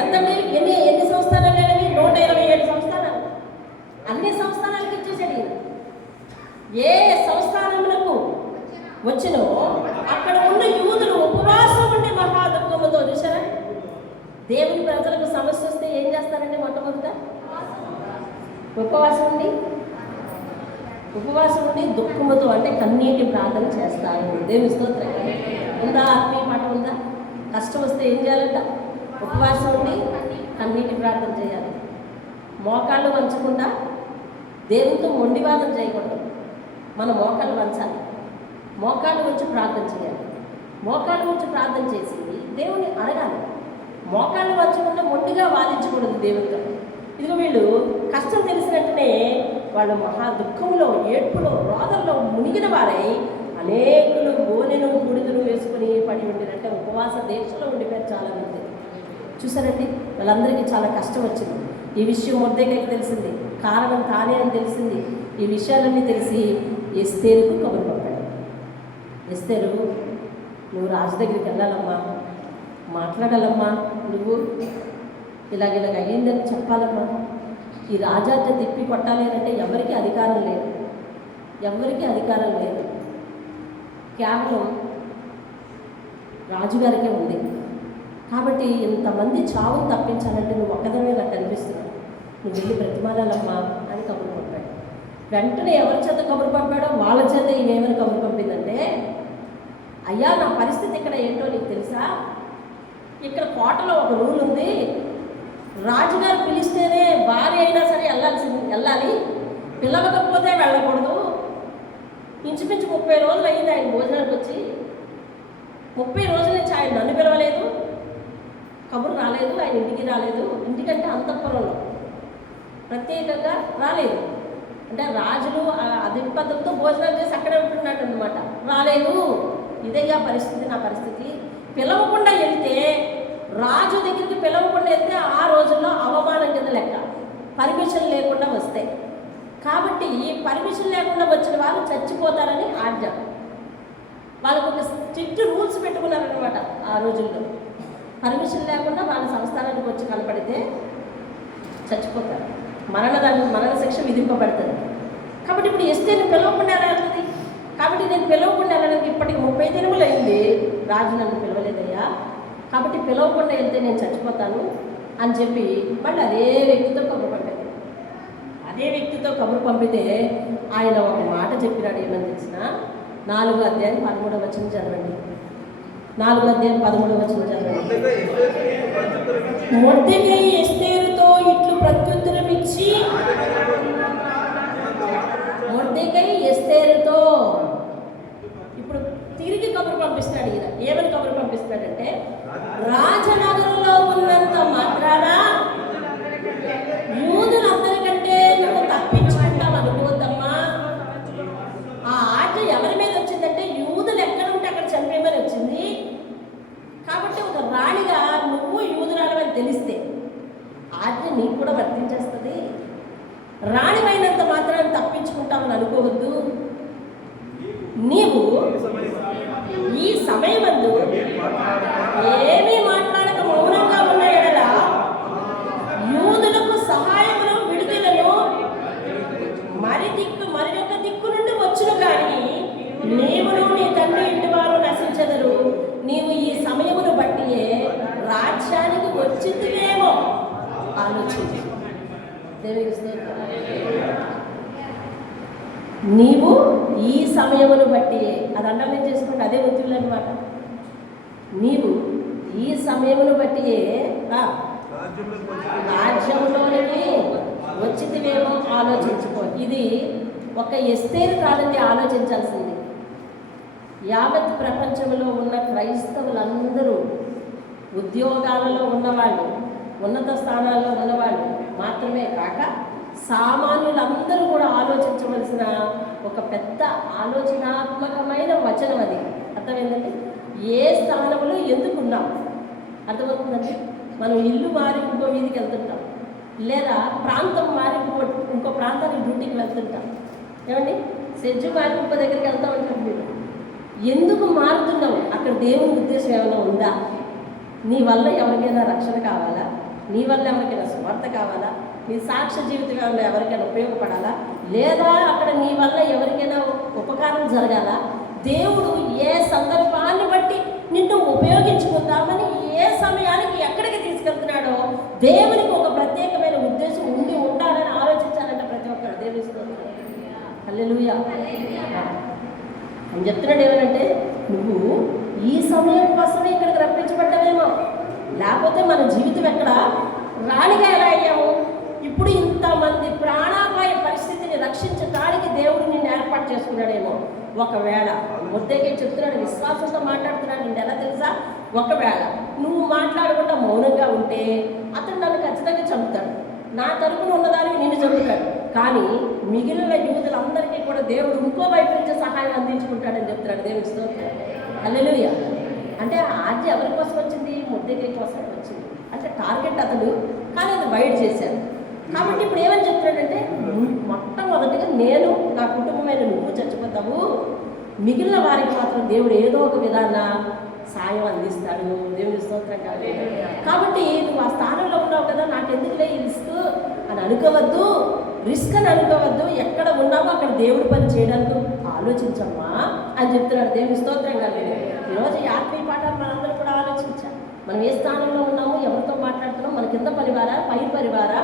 ఎంతండి? ఎన్ని సంస్థానాలు లేనివి? 127 సంస్థానాలు. అన్ని సంస్థానాలకి ఇచ్చేసాడు ఈయన. ఏ సంస్థానములకు వచ్చినో అక్కడ ఉన్న యూదులు ఉపవాసం ఉండి మహాదుఃఖముతో, చూసారా? దేవుని ప్రజలకు సమస్య వస్తే ఏం చేస్తారండి? మొట్టమొదట ఉపవాసం ఉండి దుఃఖముతో, అంటే కన్నీటి ప్రార్థన చేస్తారు. దేవుని స్తోత్రం. ఉందా? ఆత్మీయ మాట ఉందా? కష్టం వస్తే ఏం చేయాలంట? ఉపవాసం ఉండి కన్నీటి ప్రార్థన చేయాలి. మోకాళ్ళు వంచకుండా, దేవునితో మొండివాదం చేయకూడదు. మన మోకాళ్ళు వంచాలి, మోకాళ్ళు ఉంచి ప్రార్థన చేయాలి. మోకాళ్ళు ఉంచి ప్రార్థన చేసి దేవుని అడగాలి. మోకాళ్ళు వంచకుండా మొండిగా వాదించకూడదు దేవునితో. ఇదిగో వీళ్ళు కష్టం తెలిసిన వెంటనే వాళ్ళు మహా దుఃఖంలో, ఏడ్పులో, రోదల్లో మునిగిన వారై అనేకులు గోనెను బూడిదను వేసుకుని పడి ఉండినంటే ఉపవాస దీక్షలో ఉండిపోయారు చాలా మంది. చూసారండి? వాళ్ళందరికీ చాలా కష్టం వచ్చింది. ఈ విషయం మొర్దెకైకి తెలిసింది, కారణం తానే అని తెలిసింది. ఈ విషయాలన్నీ తెలిసి ఎస్తేరుకు కబురు పంపాడు. ఎస్తేరు, నువ్వు రాజు దగ్గరికి వెళ్ళాలమ్మా, మాట్లాడాలమ్మా, నువ్వు ఇలాగ అయ్యిందని చెప్పాలమ్మా. ఈ రాజాజ్ఞ తిప్పి కొట్టాలి అంటే ఎవరికి అధికారం లేదు, కేవలం రాజుగారికే ఉంది. కాబట్టి ఇంతమంది చావును తప్పించాలంటే నువ్వు ఒక్కదమే నాకు కనిపిస్తున్నావు, నువ్వు వెళ్ళి బ్రతిమాలాలమ్మా అని కబురు పంపాడు. వెంటనే ఎవరి చేత కబురు పంపాడో వాళ్ళ చేత ఈమెమని కబురు పంపిందంటే, అయ్యా నా పరిస్థితి ఇక్కడ ఏంటో నీకు తెలుసా? ఇక్కడ కోటలో ఒక రూల్ ఉంది, రాజుగారు పిలిస్తేనే భార్య అయినా సరే వెళ్ళాలి, పిలవకపోతే వెళ్ళకూడదు. ఇంచుమించు 30 రోజులు అయింది ఆయన భోజనానికి వచ్చి. 30 రోజుల నుంచి ఆయన నన్ను పిలవలేదు, కబురు రాలేదు, ఆయన ఇంటికి రాలేదు. ఇంటికంటే అంతఃపురంలో ప్రత్యేకంగా రాలేదు. అంటే రాజులు అధిపతులతో భోజనాలు చేసి అక్కడే ఉంటున్నాడు అనమాట. రాలేదు. ఇదేగా పరిస్థితి, నా పరిస్థితి. పిలవకుండా వెళ్తే, రాజు దగ్గరికి పిలవకుండా వెళ్తే ఆ రోజుల్లో అవమానం కింద లెక్క, పర్మిషన్ లేకుండా వస్తే. కాబట్టి పర్మిషన్ లేకుండా వచ్చిన వాళ్ళు చచ్చిపోతారని ఆజ్ఞ. వాళ్ళకు ఒక స్ట్రిక్ట్ రూల్స్ పెట్టుకున్నారనమాట ఆ రోజుల్లో. పర్మిషన్ లేకుండా వాళ్ళ సంస్థానానికి వచ్చి కనపడితే చచ్చిపోతారు, మరణ శిక్ష విధింపబడుతుంది. కాబట్టి ఇప్పుడు ఎస్తేని పిలవకుండా ఎలా వెళ్తుంది? కాబట్టి నేను పిలవకుండా వెళ్ళడానికి ఇప్పటికి 30 దినములు అయింది, రాజు నన్ను పిలవలేదయ్యా, కాబట్టి పిలవకుండా వెళ్తే నేను చచ్చిపోతాను అని చెప్పి మళ్ళీ అదే వ్యక్తితో కబురు పంపాను. అదే వ్యక్తితో కబురు పంపితే ఆయన ఒక మాట చెప్పినాడు. ఏమని తెలిసిన 4వ అధ్యాయం 13వ వచనం చదవండి. 4వ అధ్యాయం 13వ వచనం చదవండి. మొర్దెకై ఎస్తేరుతో ఇట్లు ప్రత్యుత్తరం ఇచ్చి, మొర్దెకై ఎస్తేరుతో ఇప్పుడు తిరిగి కబురు పంపిస్తున్నాడు. ఈయన ఏమని కబురు పంపిస్తున్నాడంటే, రాజనగరంలో ఉన్నంత మాత్రాన యూదులందరికంటే నువ్వు తప్పించుకుంటావు అనుకోవద్దమ్మా. ఆ ఆజ్ఞ ఎవరి మీద వచ్చిందంటే, యూదులు ఎక్కడ ఉంటే అక్కడ చంపేమని వచ్చింది. కాబట్టి ఒక రాణిగా నువ్వు యూదురాలని తెలిస్తే ఆజ్ఞ నీకు కూడా వర్తించేస్తుంది. రాణివైనంత మాత్రాన తప్పించుకుంటామని అనుకోవద్దు. నీవు ఈ సమయమందు ఏమీ మాట్లాడక మౌనంగా ఉన్న ఎడల యూదులకు సహాయమును విడుదలను మరి యొక్క దిక్కు నుండి వచ్చును, కానీ నీవును నీ తండ్రి ఇంటి వారు నశించెదరు. నీవు ఈ సమయమును బట్టియే రాజ్యానికి వచ్చిందేమో ఆలోచించు. నీవు ఈ సమయమును బట్టి, అది అండర్లైన్ చేసుకుంటే అదే ఒత్తిళ్ళు అనమాట. నీవు ఈ సమయమును బట్టి రాజ్యంలోనికి వచ్చితేమో ఆలోచించుకో. ఇది ఒక ఎస్తేరు కాదండి ఆలోచించాల్సింది. యావత్ ప్రపంచంలో ఉన్న క్రైస్తవులందరూ, ఉద్యోగాలలో ఉన్నవాళ్ళు, ఉన్నత స్థానాల్లో ఉన్నవాళ్ళు మాత్రమే కాక సామాన్యులందరూ కూడా ఆలోచించవలసిన ఒక పెద్ద ఆలోచనాత్మకమైన వచనం అది. అర్థమైందండి? ఏ స్థానంలో ఎందుకున్నాం అర్థమవుతుందండి. మనం ఇల్లు మారి ఇంకో వీధికి వెళ్తుంటాం, లేదా ప్రాంతం మారి ఇంకో ప్రాంతానికి డ్యూటీకి వెళ్తుంటాం. ఏమండి, సెజ్జు మారి ఇంకో దగ్గరికి వెళ్తూ ఉంటాం. మీరు ఎందుకు మారుతున్నావు? అక్కడ దేవుని ఉద్దేశం ఏమైనా ఉందా? నీ వల్ల ఎవరికైనా రక్షణ కావాలా? నీ వల్ల ఎవరికైనా స్వార్థ కావాలా? నీ సాక్ష్య జీవితంలో ఎవరికైనా ఉపయోగపడాలా? లేదా అక్కడ నీ వల్ల ఎవరికైనా ఉపకారం జరగాల? దేవుడు ఏ సందర్భాన్ని బట్టి నిన్ను ఉపయోగించుకుందామని, ఏ సమయానికి ఎక్కడికి తీసుకెళ్తున్నాడో దేవునికి ఒక ప్రత్యేకమైన ఉద్దేశం ఉండి ఉండాలని ఆలోచించాలంటే ప్రతి ఒక్కరు దేవుని స్తోత్రం. హల్లెలూయా అని చెప్తున్నాడు. ఏమనంటే, నువ్వు ఈ సమయం కోసమే ఇక్కడికి రప్పించబడ్డావేమో, లేకపోతే మన జీవితం ఎక్కడ రాణిగా ఎలా అయ్యాము? ఇప్పుడు ఇంతమంది ప్రాణాపాయ పరిస్థితిని రక్షించడానికి దేవుడు నిన్ను ఏర్పాటు చేసుకున్నాడేమో. ఒకవేళ మొర్దెకై చెప్తున్నాడు, విశ్వాసంతో మాట్లాడుతున్నాడు. నిన్ను ఎలా తెలుసా? ఒకవేళ నువ్వు మాట్లాడకుండా మౌనంగా ఉంటే అతను నన్ను ఖచ్చితంగా చంపుతాడు, నా తరపున ఉన్నదానికి నిన్ను చంపుతాడు. కానీ మిగిలిన యూదులందరికీ కూడా దేవుడు ఇంకో వైపు నుంచి సహాయం అందించుకుంటాడని చెప్తున్నాడు. దేవుని స్తోత్రం. హల్లెలూయా. అంటే ఆజ్ఞ ఎవరి కోసం వచ్చింది? మొర్దెకై కోసం వచ్చింది. అంటే టార్గెట్ అతడు, కానీ అది వైడ్ చేశాడు. కాబట్టి ఇప్పుడు ఏమని చెప్తున్నాడంటే, మొట్టమొదటిగా నేను, నా కుటుంబమైన నువ్వు చచ్చిపోతావు, మిగిలిన వారికి మాత్రం దేవుడు ఏదో ఒక విధాన సాయం అందిస్తాడు. దేవుని స్తోత్రం కాదు. కాబట్టి నువ్వు ఆ స్థానంలో ఉన్నావు కదా, నాకెందుకులే ఈ రిస్క్ అని అనుకోవద్దు, రిస్క్ అని అనుకోవద్దు. ఎక్కడ ఉన్నావో అక్కడ దేవుడు పని చేయడానికి ఆలోచించమ్మా అని చెప్తున్నాడు. దేవుని స్తోత్రం కాదు. ఈరోజు ఈ ఆత్మీయ పాఠాలు మనందరూ కూడా ఆలోచించాలి. మనం ఏ స్థానంలో ఉన్నాము, ఎవరితో మాట్లాడుతున్నాం, మన కింద పరివారా, పై పరివారా,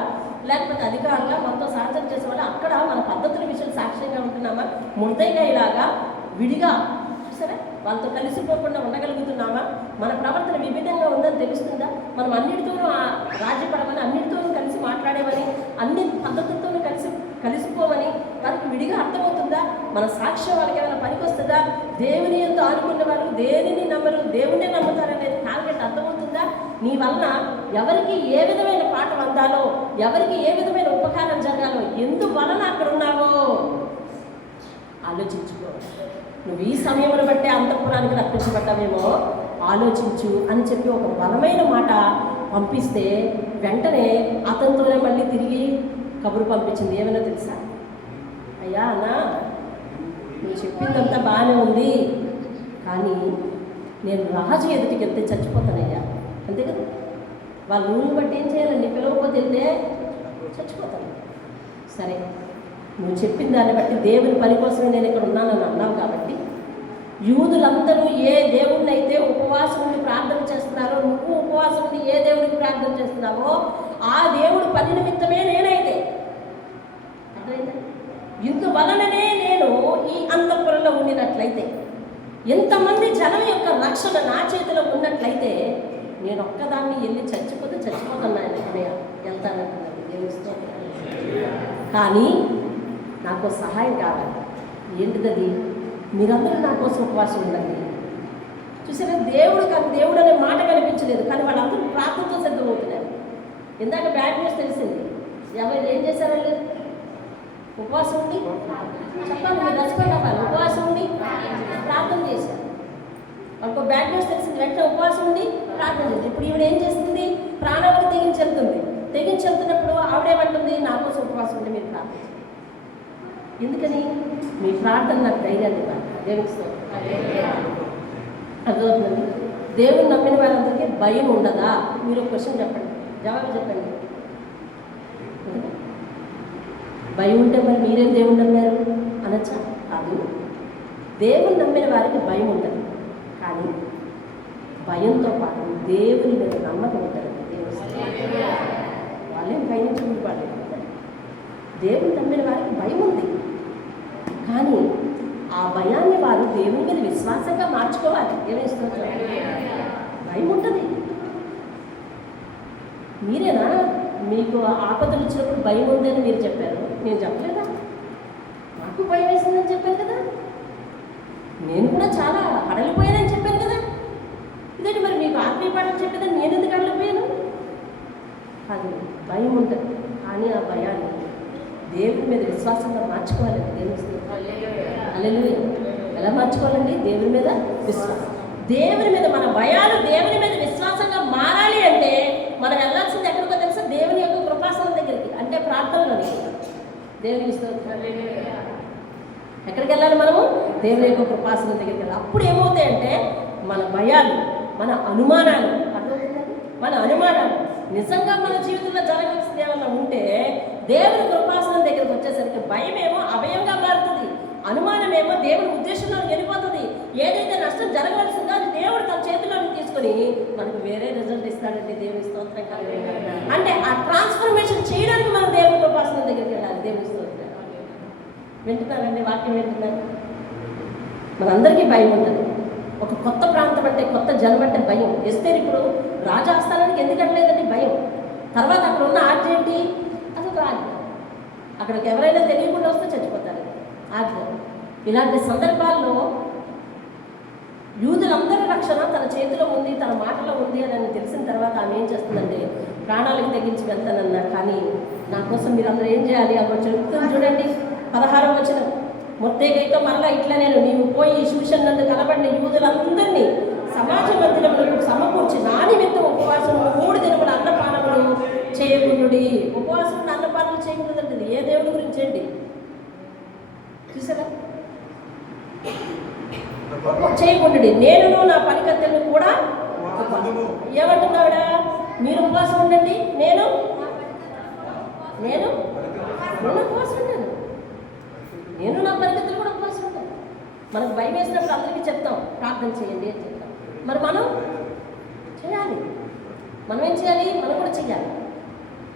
లేకపోతే అధికారులా, మనతో సాక్ష్యం చేసే వాళ్ళు, అక్కడ మన పద్ధతుల విషయం సాక్ష్యంగా ఉంటున్నామా? మొర్దెకై లాగా విడిగా సరే వాళ్ళతో కలిసిపోకుండా ఉండగలుగుతున్నామా? మన ప్రవర్తన విభిన్నంగా ఉందని తెలుస్తుందా? మనం అన్నిటితోనూ రాజ్యపడమని, అన్నిటితోనూ కలిసి మాట్లాడేమని, అన్ని పద్ధతులతోనూ కలిసిపోమని మనకి విడిగా అర్థమవుతుందా? మన సాక్ష్యం వాళ్ళకి ఏమైనా పనికొస్తుందా? దేవుని ఎంతో ఆనుకున్న వాళ్ళు దేనిని నమ్మరు, దేవుణ్ణే నమ్ముతారనేది కాళ్ళకి అర్థమవుతుందా? నీ వలన ఎవరికి ఏ విధమైన పాఠం అందాలో, ఎవరికి ఏ విధమైన ఉపకారం జరగాలో, ఎందువలన అక్కడ ఉన్నావో ఆలోచించుకో. నువ్వు ఈ సమయంలో బట్టే అంతఃపురానికి రప్పించబడ్డావేమో ఆలోచించు అని చెప్పి ఒక బలమైన మాట పంపిస్తే వెంటనే అతనితోనే మళ్ళీ తిరిగి కబురు పంపించింది. ఏమైనా తెలుసా? అయ్యా అన్నా, నువ్వు చెప్పిందంతా బాగానే ఉంది, కానీ నేను రాజు ఎదుటికి వెళ్తే చచ్చిపోతానయ్యా. అంతే కదా, వాళ్ళ ఊరిని బట్టి ఏం చేయాలండి? పిలవకపోతే వెళ్తే చచ్చిపోతాను. సరే, నువ్వు చెప్పిన దాన్ని బట్టి దేవుని పని కోసమే నేను ఇక్కడ ఉన్నానని అన్నావు కాబట్టి, యూదులందరూ ఏ దేవుడిని అయితే ఉపవాసం ఉండి ప్రార్థన చేస్తున్నారో, నువ్వు ఉపవాసం ఉండి ఏ దేవుడికి ప్రార్థన చేస్తున్నావో ఆ దేవుడి పని నిమిత్తమే నేనైతే అర్థమైందా? ఇందువలననే నేను ఈ అంతఃపురంలో ఉండినట్లయితే, ఎంతమంది జనం యొక్క రక్షణ నా చేతిలో ఉన్నట్లయితే, నేను ఒక్కదాన్ని వెళ్ళి చచ్చిపోతున్నాను అన్నయ్య, వెళ్తానంటున్నాను దేవుడితో. కానీ నాకు సహాయం కావాలి. ఏంటిదది? మీరందరూ నా కోసం ఉపవాసం ఉండండి. చూసారా, దేవుడు అనే మాట కనిపించలేదు, కానీ వాళ్ళందరూ ప్రార్థనతో సిద్ధమవుతున్నారు. ఇందాక బ్యాడ్ న్యూస్ తెలిసింది. ఎవరు ఏం చేశారండి? ఉపవాసం ఉండి చెప్పాలి, మీరు రెస్పెక్ట్ అవ్వాలి. ఉపవాసం ఉండి ప్రార్థన చేశారు. వాళ్ళకు బ్యాడ్ న్యూస్ తెలిసింది, వెంటనే ఉపవాసం ఉండి ప్రార్థన చేసింది. ఇప్పుడు ఈవిడ ఏం చేస్తుంది? ప్రాణాలకు తెగించెళ్తున్నప్పుడు ఆవిడేమంటుంది? నా కోసం ఉపవాసం ఉండి మీరు ప్రార్థన చేయండి. ఎందుకని? మీ ప్రార్థన నాకు ధైర్యాన్ని ఇవ్వాలి. దేవుడితో అర్థమవుతుందండి. దేవుని నమ్మిన వారందరికీ భయం ఉండదా? మీరు ఒక క్వశ్చన్ చెప్పండి, జవాబు చెప్పండి. భయం ఉంటే మరి మీరేం దేవుని నమ్మారు అనొచ్చా? కాదు. దేవుని నమ్మిన వారికి భయం ఉంటుంది, కానీ భయంతో పాటు దేవుని మీద నమ్మకం ఉంటుంది. వాళ్ళేం భయం చూడలేదు. దేవుని నమ్మిన వారికి భయం ఉంది, కానీ ఆ భయాన్ని వారు దేవుని మీద విశ్వాసంగా మార్చుకోవాలి. ఏమేస్తుంది? భయం ఉంటుంది. మీరేనా మీకు ఆపదలు వచ్చినప్పుడు భయం ఉంది అని మీరు చెప్పారు? నేను చెప్పలేదా? నాకు భయం వేసిందని చెప్పాను కదా, నేను కూడా చాలా అడలిపోయానని చెప్పాను కదా. ఇదేంటి మరి మీకు ఆత్మీయ పాఠం చెప్పేదని నేను ఎందుకు అడలిపోయాను? అది భయం ఉంటుంది, కానీ ఆ భయాన్ని దేవుని మీద విశ్వాసంగా మార్చుకోవాలండి. దేవుని హల్లెలూయా. ఎలా మార్చుకోవాలండి? దేవుని మీద విశ్వాసం. దేవుని మీద మన భయాలు దేవుని మీద విశ్వాసంగా మారాలి అంటే మనం వెళ్ళాల్సింది ఎక్కడికో తెలుసా? దేవుని యొక్క కృపాసనం దగ్గరికి, అంటే ప్రార్థనలోని. దేవుని ఎక్కడికి వెళ్ళాలి మనము? దేవుని యొక్క కృపాసనం దగ్గరికి వెళ్ళాలి. అప్పుడు ఏమవుతాయంటే మన భయాలు, మన అనుమానాలు, అర్థమవుతుందండి, మన అనుమానాలు నిజంగా మన జీవితంలో జరగాల్సింది ఏమన్నా ఉంటే దేవుని కృపాసనం దగ్గరికి వచ్చేసరికి భయమేమో అభయంగా మారుతుంది, అనుమానమేమో దేవుని ఉద్దేశంలో వెళ్ళిపోతుంది. ఏదైతే నష్టం జరగాల్సిందో అది దేవుడు తన చేతిలోకి తీసుకొని మనకు వేరే రిజల్ట్ ఇస్తాడండి. దేవుని స్తోత్రం కలుగును. అంటే ఆ ట్రాన్స్ఫర్మేషన్ చేయడానికి మనం దేవుని కృపాసనం దగ్గరికి వెళ్ళాలి. దేవుని స్తోత్రం. వింటున్నారండి? వాక్యం వింటున్నారు? మనందరికీ భయం ఉంటుంది. ఒక కొత్త ప్రాంతం అంటే, కొత్త జనం అంటే భయం. ఎస్తేరు ఇప్పుడు రాజాస్థానానికి ఎందుకంటలేదండి? భయం. తర్వాత అక్కడ ఉన్న ఆజ్ఞ ఏంటి? అదొక ఆజ్ఞ. అక్కడికి ఎవరైనా తెలియకుండా వస్తే చచ్చిపోతారు. ఆజ్ఞ. ఇలాంటి సందర్భాల్లో యూదులందరి రక్షణ తన చేతిలో ఉంది, తన మాటలో ఉంది అని తెలిసిన తర్వాత ఆమె ఏం చేస్తుందంటే, ప్రాణాలకు తెగించి వెళ్తానన్నా, కానీ నా కోసం మీరు అందరూ ఏం చేయాలి? అప్పుడు చెప్తుంది చూడండి, 16వ వచనం. మొత్తేకైతే మరలా ఇట్లా నేను నీవు పోయి శూషన్ నందు కలబడిన యూదులందరినీ సమాజ మందిరంలో సమకూర్చి నా నిమిత్తం ఉపవాసం 3 దినముల అన్నపానములు చేయకుండుడి. ఉపవాసం అన్నపానాలు చేయకూడదండి. ఏ దేవుడి గురించి ఏంటి చూసారా? చేయకుండుడి. నేను నా పనికత్తెలను కూడా ఏమంటున్నావిడా? మీరు ఉపవాసం ఉండండి, నేను ఉపవాసం ఉన్నాను, నేను నా పనికత్తెలు కూడా ఉపవాసం ఉంటాను. మనకు భయం వేసినప్పుడు అందరికీ చెప్తాం ప్రార్థన చేయండి అని చెప్తాం. మరి మనం చేయాలి. మనం ఏం చేయాలి? మనం కూడా చేయాలి.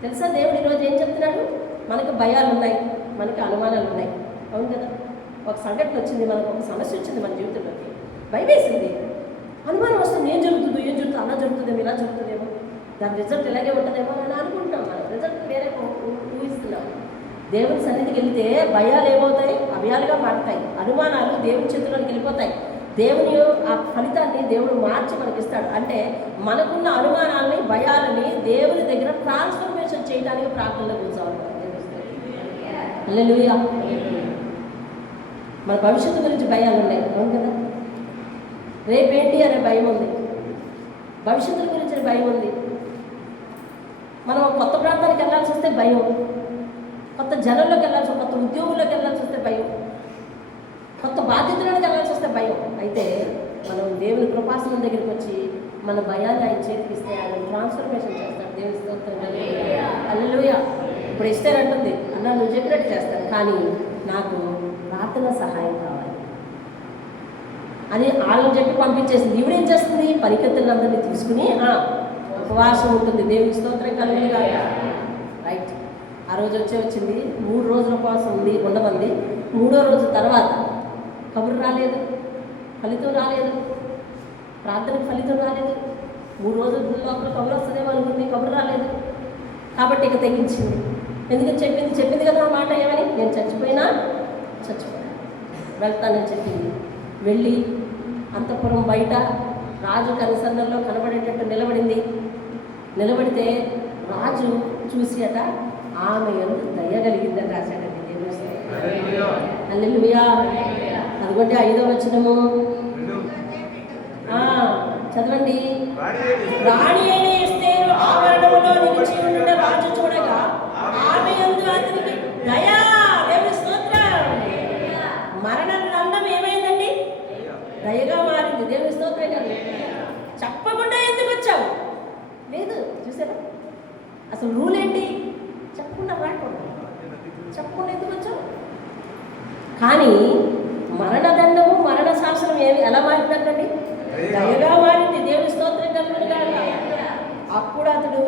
తెలుసా దేవుడు ఈరోజు ఏం చెప్తున్నాడు? మనకు భయాలు ఉన్నాయి, మనకు అనుమానాలు ఉన్నాయి. అవును కదా? ఒక సంఘటన వచ్చింది, మనకు ఒక సమస్య వచ్చింది మన జీవితంలోకి, భయం వేసింది, అనుమానం వస్తుంది. ఏం జరుగుతుందో, అలా జరుగుతుందేమో, ఇలా జరుగుతుందేమో, దాని రిజల్ట్ ఇలాగే ఉంటుందేమో అని అనుకుంటున్నాం. మనం రిజల్ట్ వేరే ఊహిస్తున్నాం. దేవుని సన్నిధికి వెళ్తే భయాలు ఏమవుతాయి? అభయాలుగా మారుతాయి. అనుమానాలు దేవుని చేతుల్లోకి వెళ్ళిపోతాయి. దేవుని ఆ ఫలితాన్ని దేవుడు మార్చి మనకిస్తాడు. అంటే మనకున్న అనుమానాలని, భయాలని దేవుని దగ్గర ట్రాన్స్ఫర్మేషన్ చేయడానికి ప్రార్థనలో కూర్చోవాలి. హల్లెలూయా. మన భవిష్యత్తు గురించి భయాలు ఉన్నాయి, అవును కదా? రేపేంటి అనే భయం ఉంది, భవిష్యత్తు గురించి భయం ఉంది. మనం కొత్త ప్రాంతానికి వెళ్ళాల్సి వస్తే భయం, కొత్త జనంలోకి వెళ్ళాల్సి, కొత్త ఉద్యోగుల్లోకి వెళ్ళాల్సి వస్తే భయం, కొత్త బాధ్యతలకు వెళ్ళాల్సి వస్తే భయం. అయితే మనం దేవుని కృపాసనం దగ్గరికి వచ్చి మన భయాన్ని ఆయన చేతికిస్తే ఆయన ట్రాన్స్ఫర్మేషన్ చేస్తాడు. దేవుని స్తోత్రం. హల్లెలూయా. ఇప్పుడు ఎస్తేర్ అంటుంది, అన్న నువ్వు చెప్పినట్టు చేస్తాను, కానీ నాకు ప్రార్థన సహాయం కావాలి అని వాళ్ళని చెప్పి పంపించేసింది. ఇవిడేం చేస్తుంది? పరిగెత్తులందరినీ తీసుకుని ఉపవాసం ఉంటుంది. దేవుని స్తోత్రం కలుగుగా. రైట్. ఆ రోజు వచ్చింది 3 రోజుల ఉపవాసం ఉండమంది. 3వ రోజు తర్వాత కబురు రాలేదు, ఫలితం రాలేదు, ప్రార్థనకు ఫలితం రాలేదు. 3 రోజుల లోపల కబురు వస్తుందేమో అనుకుంది, కబురు రాలేదు. కాబట్టి ఇక తెగించింది. ఎందుకని చెప్పింది కదా ఆ మాట ఏమని, నేను చచ్చిపోయినా వెళ్తానని చెప్పింది. వెళ్ళి అంతఃపురం బయట రాజు కనుసన్నల్లో కనబడేటట్టు నిలబడితే రాజు చూసి ఆమె ఎంత దయగలిగిందని రాశాడండి. హల్లెలూయా. అదిగోండి 5వ వచనము చదవండి. రాణి అయిన ఎస్తేరు ఆవరణంలో నిలిచి ఉండే రాజు చూడగా ఆమె యందు అతనికి దయా. దేవుని స్తోత్రం. మరణ దండం ఏమైందండి? దయగా మారింది. దేవుని స్తోత్రం కాదు. చెప్పకుండా ఎందుకు వచ్చావు? లేదు, చూసారా? అసలు రూల్ ఏంటి? చెప్పకుండా రాకూడదు. చెప్పకుండా ఎందుకు వచ్చావు? కానీ మరణదండము, మరణ శాసనం ఎలా మారిందండి? దయగా మారింది. దేవుని స్తోత్రం కలుగునుగా. అప్పుడు అతడు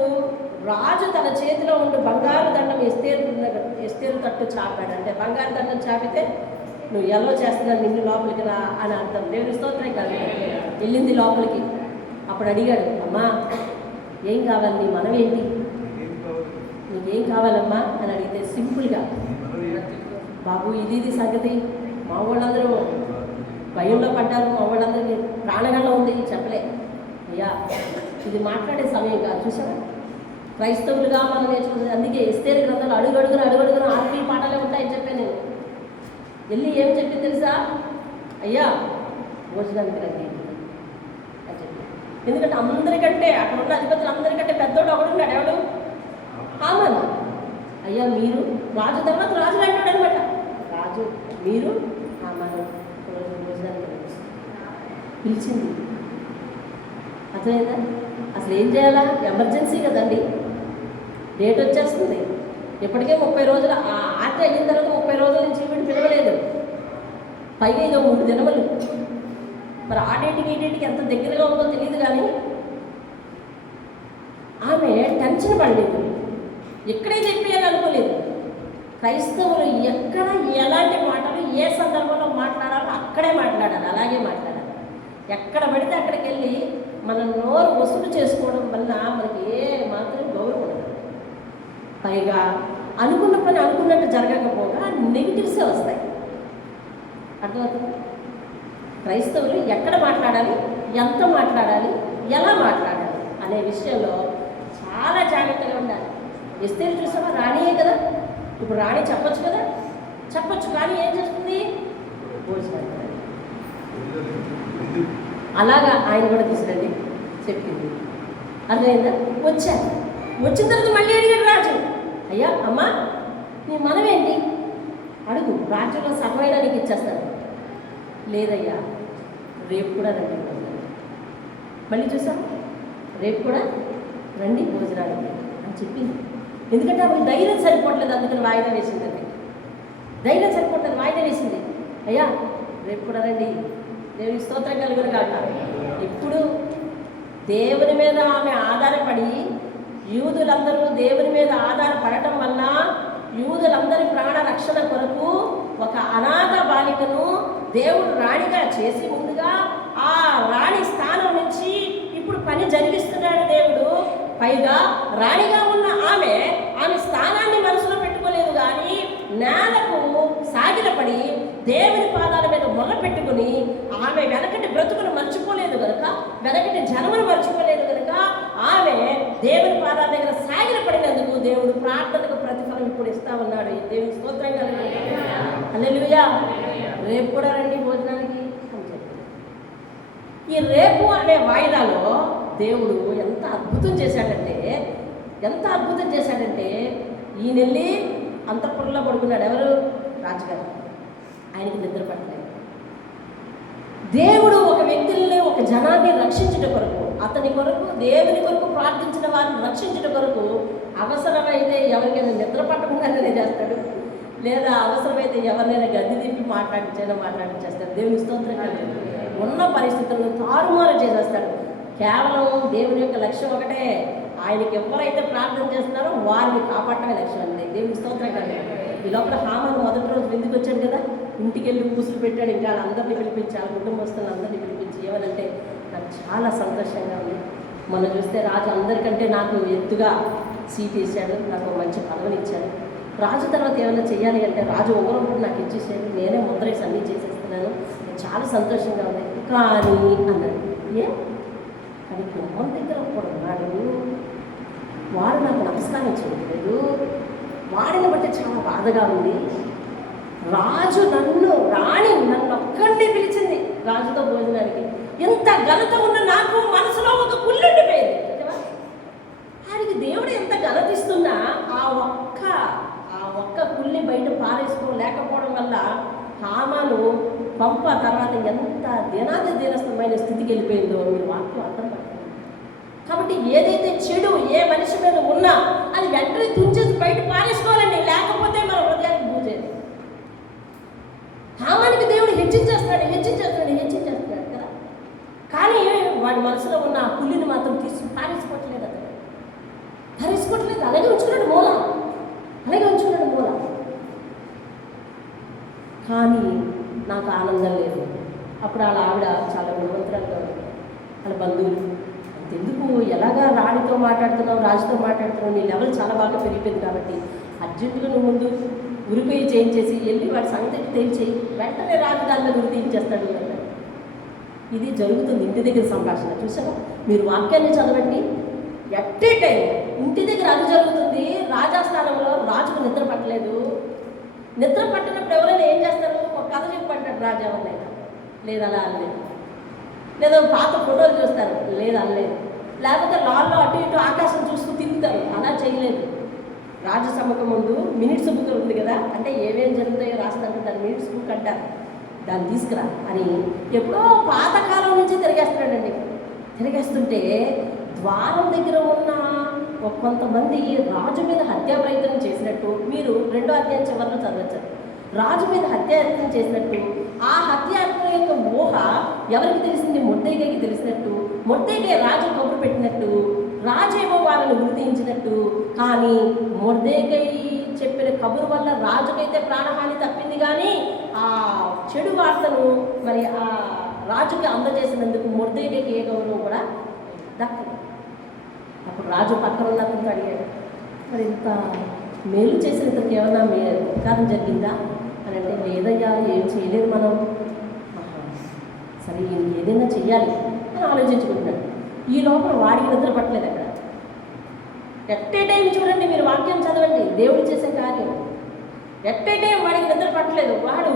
రాజు తన చేతిలో ఉండి బంగారు దండం ఎస్తేరు తట్టు చాపాడు. అంటే బంగారు దండం చాపితే నువ్వు ఎలా చేస్తున్నా, నిన్ను లోపలికి రా అని అర్థం. దేవుని స్తోత్రం కాదు. వెళ్ళింది లోపలికి. అప్పుడు అడిగాడు, అమ్మా ఏం కావాలి, నీ మనమేంటి, నీకేం కావాలమ్మా అని అడిగితే సింపుల్గా, బాబు ఇది సంగతి, మా వాళ్ళందరూ భయంలో పడ్డారు, మా వాళ్ళందరికీ ప్రాణగణం ఉంది, చెప్పలే. అయ్యా ఇది మాట్లాడే సమయం కాదు. చూసారా, క్రైస్తవులుగా మనం నేర్చుకుంటుంది. అందుకే ఎస్తేరు గ్రంథాలు అడుగడుగున ఆత్మీయ పాఠాలే ఉంటాయని చెప్పాను నేను. వెళ్ళి ఏం చెప్పింది తెలుసా? అయ్యా భోజనానికి రండి అని చెప్పి. ఎందుకంటే అందరికంటే అక్కడ ఉన్న అధిపతులు అందరికంటే పెద్దోడు ఒకడున్నాడు. ఎవడు? హామాను. అయ్యా మీరు రాజు తర్వాత రాజు అంటాడు అనమాట. రాజు మీరు హామాను భోజనానికి పిలిచింది. అర్థమైందా? అసలు ఏం చేయాలా? ఎమర్జెన్సీ కదండి, డేట్ వచ్చేస్తుంది. ఇప్పటికే 30 రోజులు ఆర్ట్ అయిన తర్వాత 30 రోజుల నుంచి వీడు పిలవలేదు. పైగా ఇదో 3 దినములు. మరి ఆ డేట్కి ఈ డేట్కి ఎంత దగ్గరగా ఉందో తెలియదు. కానీ ఆమె టెన్షన్ పడలేదు, ఎక్కడే చెప్పేయాలనుకోలేదు. క్రైస్తవులు ఎక్కడ ఎలాంటి మాటలు ఏ సందర్భంలో మాట్లాడాలో అక్కడే మాట్లాడాలి, అలాగే మాట్లాడాలి. ఎక్కడ పడితే అక్కడికి వెళ్ళి మన నోరు వసూలు చేసుకోవడం వల్ల మనకి ఏ మాత్రం గౌరవం ఉండదు. పైగా అనుకున్న పని అనుకున్నట్టు జరగకపోగా నెగిటివ్సే వస్తాయి. అర్థమవుతుంది? క్రైస్తవులు ఎక్కడ మాట్లాడాలి, ఎంత మాట్లాడాలి, ఎలా మాట్లాడాలి అనే విషయంలో చాలా జాగ్రత్తగా ఉండాలి. ఎస్తేరు చూసామా, రాణియే కదా. ఇప్పుడు రాణి చెప్పొచ్చు కదా, చెప్పొచ్చు. కానీ ఏం చేస్తుంది? భోజనం. అలాగా ఆయన కూడా తీసుకురండి చెప్పింది. అర్థమైందా? వచ్చాను. వచ్చిన తర్వాత మళ్ళీ అడిగాడు రాజు, అయ్యా అమ్మా నీ మనమేంటి అడుగు, రాజులో సర్వైనా నీకు ఇచ్చేస్తాను. లేదయ్యా రేపు కూడా రండి. మళ్ళీ చూసాం, రేపు కూడా రండి భోజనానికి అని చెప్పింది. ఎందుకంటే ఆమె ధైర్యం సరిపోవట్లేదు, అందుకని వాయిదా వేసిందండి. ధైర్యం సరిపోవట్లేదు, వాయిదా వేసింది. అయ్యా రేపు కూడా రండి. దేవునికి స్తోత్రం కలుగును కాక. ఇప్పుడు దేవుని మీద ఆమె ఆధారపడి, యూదులందరూ దేవుని మీద ఆధారపడటం వల్ల యూదులందరి ప్రాణ రక్షణ కొరకు ఒక అనాథ బాలికను దేవుడు రాణిగా చేసి ముందుగా ఆ రాణి స్థానం నుంచి ఇప్పుడు పని జరిగిస్తున్నాడు దేవుడు. పైగా రాణిగా ఉన్న ఆమె స్థానాన్ని మనసులో పెట్టుకోలేదు, కానీ నేలకు సాగిలపడి దేవుని పాదాల మీద మొల పెట్టుకుని ఆమె వెనకటి బ్రతుకును మర్చిపోలేదు కనుక, వెనకటి జన్మను మర్చిపోలేదు కనుక ఆమె దేవుని పాదాల దగ్గర సాగిలపడినందుకు దేవుడు ప్రార్థనకు ప్రతిఫలం ఇప్పుడు ఇస్తా ఉన్నాడు. దేవుని స్తోత్రం కలుగును. హల్లెలూయా. రేపు కూడా రండి భోజనానికి అని చెప్పి ఈ రేపు అనే వాయిదాలో దేవుడు ఎంత అద్భుతం చేశాడంటే ఈయన వెళ్ళి అంతఃపురంలో పడుకున్నాడు. ఎవరు? రాజుగారు. ఆయనకి నిద్ర పట్టలేదు. దేవుడు ఒక వ్యక్తిని, ఒక జనాన్ని రక్షించుట కొరకు, అతని కొరకు, దేవుని కొరకు ప్రార్థించిన వారిని రక్షించుట కొరకు అవసరమైతే ఎవరికైనా నిద్ర పట్టకుండానే చేస్తాడు, లేదా అవసరమైతే ఎవరినైనా గది తిప్పి మాట్లాడించేస్తాడు. దేవుని స్తోత్రం కాదు. ఉన్న పరిస్థితులను తారుమారు చేసేస్తాడు. కేవలం దేవుని యొక్క లక్ష్యం ఒకటే, ఆయనకి ఎవరైతే ప్రార్థన చేస్తున్నారో వారిని కాపాడటమే లక్ష్యం అండి. దేవుని స్తోత్రం కాదు. ఈ లోపల హామాను మొదటి రోజు ఎందుకు వచ్చాడు కదా, ఇంటికి వెళ్ళి పూసులు పెట్టాడు. ఇంకా అందరినీ పిలిపించి, ఆ కుటుంబస్తులను అందరినీ పిలిపించి ఏమనంటే, నాకు చాలా సంతోషంగా ఉంది. మనం చూస్తే రాజు అందరికంటే నాకు ఎత్తుగా సీట్ ఇచ్చాడు, నాకు మంచి పదవిని ఇచ్చాడు. రాజు తర్వాత ఏమైనా చేయాలి అంటే రాజు ఉంగరం కూడా నాకు ఇచ్చేసాడు, నేనే ముద్రేసి అన్నీ చేసేస్తున్నాను, చాలా సంతోషంగా ఉంది. కానీ అన్నాడు, కానీ గుమ్మం దగ్గర ఒకడు ఉన్నాడు, వాడు నాకు నమస్కారం చేయలేదు, వాడిని బట్టి చాలా బాధగా ఉంది. రాజు నన్ను ఒక్కడిని పిలిచింది రాజుతో భోజనానికి. ఎంత ఘనత ఉన్న నాకు మనసులో ఒక కుళ్ళుండిపోయింది. ఆయనకి దేవుడు ఎంత ఘనతిస్తున్నా ఆ ఒక్క కుళ్ళి బయట పారేసుకోలేకపోవడం వల్ల హామాను పంప తర్వాత ఎంత దీనస్థమైన స్థితికి వెళ్ళిపోయిందో మీరు వాక్యం అర్థం పడుతుంది. కాబట్టి ఏదైతే చెడు ఏ మనిషి మీద ఉన్నా అది వెంటనే తుంచేసి బయట పారేసుకోవాలండి, లేకపోతే మన హృదయానికి పూజేది. హామానికి దేవుడు హెచ్చించేస్తున్నాడు కదా, కానీ వాడి మనసులో ఉన్న ఆ పుల్లిని మాత్రం తీసి పారేసుకోవట్లేదు. అలాగే ఉంచుకున్నాడు మూల. కానీ నాకు ఆనందం లేదు. అప్పుడు వాళ్ళ ఆవిడ చాలా గుణవంతురాలుగా ఉంది. వాళ్ళ బంధువులు, అంతెందుకు ఎలాగా రాణితో మాట్లాడుతున్నావు, రాజుతో మాట్లాడుతున్నావు, నీ లెవెల్ చాలా బాగా పెరిగిపోయింది కాబట్టి అర్జెంటుగా నువ్వు ముందు ఉరిపోయి చేయించేసి వెళ్ళి వాడి సంగతి తేల్చేయి, వెంటనే రాజు దాని మీద ఉరి తీయించేస్తాడు అన్నాడు. ఇది జరుగుతుంది ఇంటి దగ్గర సంభాషణ. చూసారా, మీరు వాక్యాన్ని చదవండి. ఎట్ ఏ టైం ఇంటి దగ్గర అది జరుగుతుంది. రాజాస్థానంలో రాజుకు నిద్ర పట్టలేదు. నిద్ర పట్టినప్పుడు ఎవరైనా ఏం చేస్తారు, ఒక కథ చెప్పంటాడు రాజు ఎవరినైనా, లేదు అలా అనలేదు, లేదా పాత ఫోటోలు చూస్తారు, లేదు అనలేదు, లేకపోతే లాల్లో అటు ఇటు ఆకాశం చూస్తూ తిరుగుతారు, అలా చేయలేదు. రాజు సమ్మకం ముందు మినిట్స్ బుక్ ఉంది కదా, అంటే ఏమేమి జరుగుతాయో రాస్తారంటే దాన్ని మినిట్స్ బుక్ అంటారు, దాన్ని తీసుకురా అని ఎప్పుడో పాతకాలం నుంచి తిరిగేస్తుంటే ద్వారం దగ్గర ఉన్న కొంతమంది రాజు మీద హత్యా ప్రయత్నం చేసినట్టు మీరు 2వ అధ్యాయం చివరిలో చదవచ్చు. రాజు మీద హత్యాయత్నం చేసినట్టు, ఆ హత్యాయత్నం యొక్క ఊహ ఎవరికి తెలిసింది? మొర్దెకైకి తెలిసినట్టు, మొర్దెకై రాజు కబురు పెట్టినట్టు, రాజేమో వాళ్ళని గుర్తించినట్టు. కానీ మొర్దెకై చెప్పిన కబురు వల్ల రాజుకైతే ప్రాణహాని తప్పింది, కానీ ఆ చెడు వార్తను మరి ఆ రాజుకి అందజేసినందుకు మొర్దెకైకి ఏ గౌరవం కూడా దక్కదు. అప్పుడు రాజు పక్కన ఉన్న అతనికి అడిగాడు, మరి ఇంత మేలు చేసిన ఇతనికి ఏమన్నా ఉపకారం జరిగిందా అని అంటే, లేదయ్యా ఏం చేయలేదు మనం. సరే ఈయనకి ఏదైనా చెయ్యాలి అని ఆలోచించుకుంటున్నాడు. ఈ లోపల వాడికి నిద్ర పట్టలేదు. అక్కడ ఎట్ ఏ టైం చూడండి, మీరు వాక్యం చదవండి, దేవుడు చేసే కార్యం. ఎట్ ఏ టైం వాడికి నిద్ర పట్టలేదు. వాడు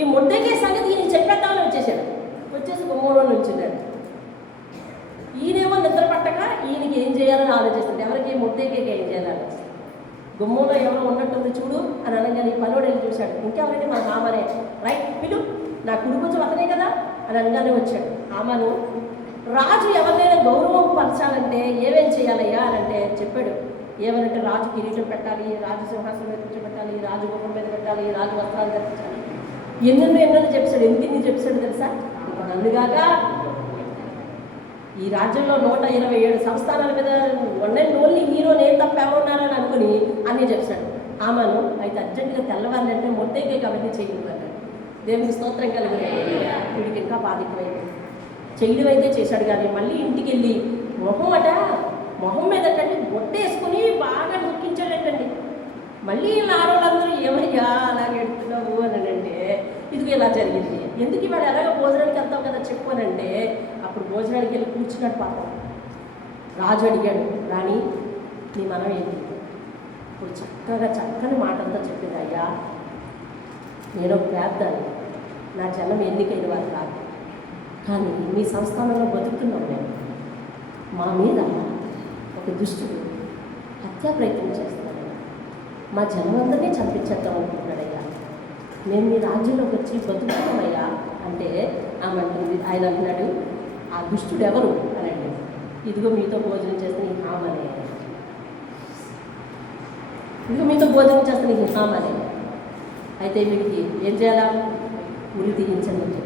ఈ మొర్దెకై సంగతి ఈయన చెప్పేద్దామని వచ్చేసి గుమ్మంలో నుంచున్నాడు. ఈయనేమో నిద్ర పట్టక ఈయనకి ఏం చేయాలని ఆలోచిస్తుంది. ఎవరికి? మొర్దెకైకి ఏం చేయాలని ఆలోచిస్తుంది. గుమ్మంలో ఎవరో ఉన్నట్టుంది చూడు అని అనగానే పనుడు వెళ్ళి చూశాడు. ఇంకెవరంటే మన హామానే, రైట్ పిలు, నా కుడి కొంచెం అతనే కదా అని అనగానే వచ్చాడు. హామాను రాజు ఎవరినైనా గౌరవం పరచాలంటే ఏమేం చేయాలయ్యా అని అంటే చెప్పాడు. ఏమనంటే రాజు కిరీటం పెట్టాలి, రాజు సింహాసనం మీద కూర్చోబెట్టాలి, రాజు గుమ్మం మీద పెట్టాలి, రాజు వస్త్రాలు ధరించాలి, ఎన్నెన్నో చెప్పాడు. ఎందుకు చెప్పాడు తెలుసా? ఇప్పుడు నన్నుగాగా ఈ రాజ్యంలో 127 సంస్థానాల మీద ఓన్లీ హీరో నేను తప్ప ఎవరున్నారని అనుకుని అన్నీ చెప్పాడు. ఆమెను అయితే అర్జెంటుగా తెల్లవారులంటే మొర్దెకైకి అవన్నీ చేయగలిగాడు. దేవునికి స్తోత్రం కలిగింది. వీడికి ఇంకా బాధికమైంది. చేయడం అయితే చేశాడు, కానీ మళ్ళీ ఇంటికి వెళ్ళి మొహం మీద కంటే బొట్టేసుకుని బాగా నొక్కించాడటండి. మళ్ళీ ఇలా ఆడవాళ్ళందరూ ఏమయ్యా అలాగే ఎడుతున్నావు అని అంటే ఇదిగో ఇలా జరిగింది. ఎందుకు ఇవాడు ఎలాగ భోజనానికి వెళ్తావు కదా చెప్పు అని అంటే అప్పుడు భోజనానికి వెళ్ళి కూర్చున్నాడు పాపం. రాజు అడిగాడు, రాణి నీ మనం ఏంటి? ఇప్పుడు చక్కని మాటంతా చెప్పింది, అయ్యా నేను పేద్దాన్ని, నా జన్మ ఎన్నికైన వారు కాదు, కానీ మీ సంస్థానంలో బతుకుతున్నాం మేము. మా మీద ఒక దుష్టుడు హత్యా ప్రయత్నం చేస్తున్నాడు, మా జన్మందరినీ చంపించేద్దాం అనుకుంటున్నాడయ్యా. మేము మీ రాజ్యంలోకి వచ్చి బతుకుతున్నామయ్యా అంటే ఆయన అంటున్నాడు, ఆ దుష్టుడు ఎవరు అని అంటే ఇదిగో మీతో భోజనం చేస్తే నీకు హామనే, ఇదిగో మీతో భోజనం చేస్తే నీకు హామనే. అయితే వీడికి ఏం చేయాలా? ఉరి తీయించండి.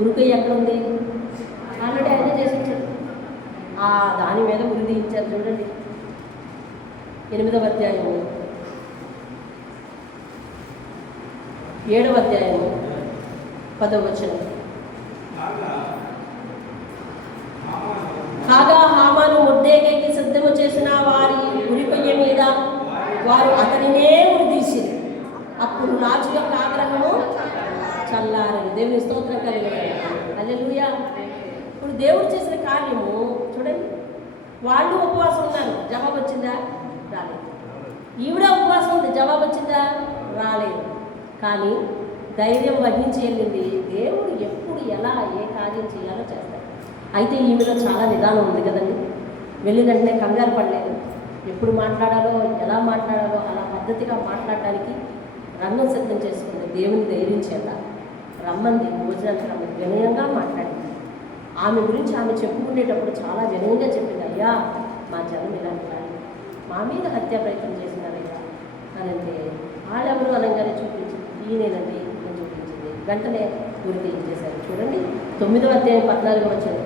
ఉరికి ఎక్కడ ఉంది? ఆల్రెడీ ఆయన చేసి వచ్చాడు. ఆ దాని మీద ఉరి తీయించారు చూడండి. 8వ అధ్యాయము 7వ అధ్యాయము 10వ వచనం. కాగా హామాను మొర్దెకైకి సిద్ధము చేసిన వారి ఉరికొయ్య మీద వారు అతనినే ఉరిదీసిరి. అప్పుడు రాజు యొక్క ఆగ్రహము చల్లారని. దేవుని స్తోత్రం కలిగారు. హల్లెలూయా. ఇప్పుడు దేవుడు చేసిన కార్యము చూడండి. వాళ్ళు ఉపవాసం ఉన్నారు, జవాబు వచ్చిందా? రాలేదు. ఈవిడ ఉపవాసం ఉంది, జవాబు వచ్చిందా? రాలేదు. కానీ ధైర్యం వహించి వెళ్ళింది. దేవుడు ఎప్పుడు ఎలా ఏ కార్యం చేయాలో చేస్తాడు. అయితే ఈమెలో చాలా నిదానం ఉంది కదండి. వెళ్ళిన వెంటనే కంగారు పడలేదు. ఎప్పుడు మాట్లాడాలో ఎలా మాట్లాడాలో అలా పద్ధతిగా మాట్లాడడానికి రంగం సిద్ధం చేసుకుంది. దేవుని ధైర్యం చేత రమ్మంది, భోజనానికి రమ్మంది, వినయంగా మాట్లాడింది. ఆమె గురించి ఆమె చెప్పుకునేటప్పుడు చాలా వినయంగా చెప్పింది, అయ్యా మా జనం ఇలా కాదు, మా మీద హత్యా ప్రయత్నం చేసినారయ్యా అని అంటే వాళ్ళెవరు అనగానే చూపించింది, ఈయనేనండి అని చూపించింది. వెంటనే గురి తీయించేశారు. చూడండి 9వ అధ్యాయం 14వ వచనం.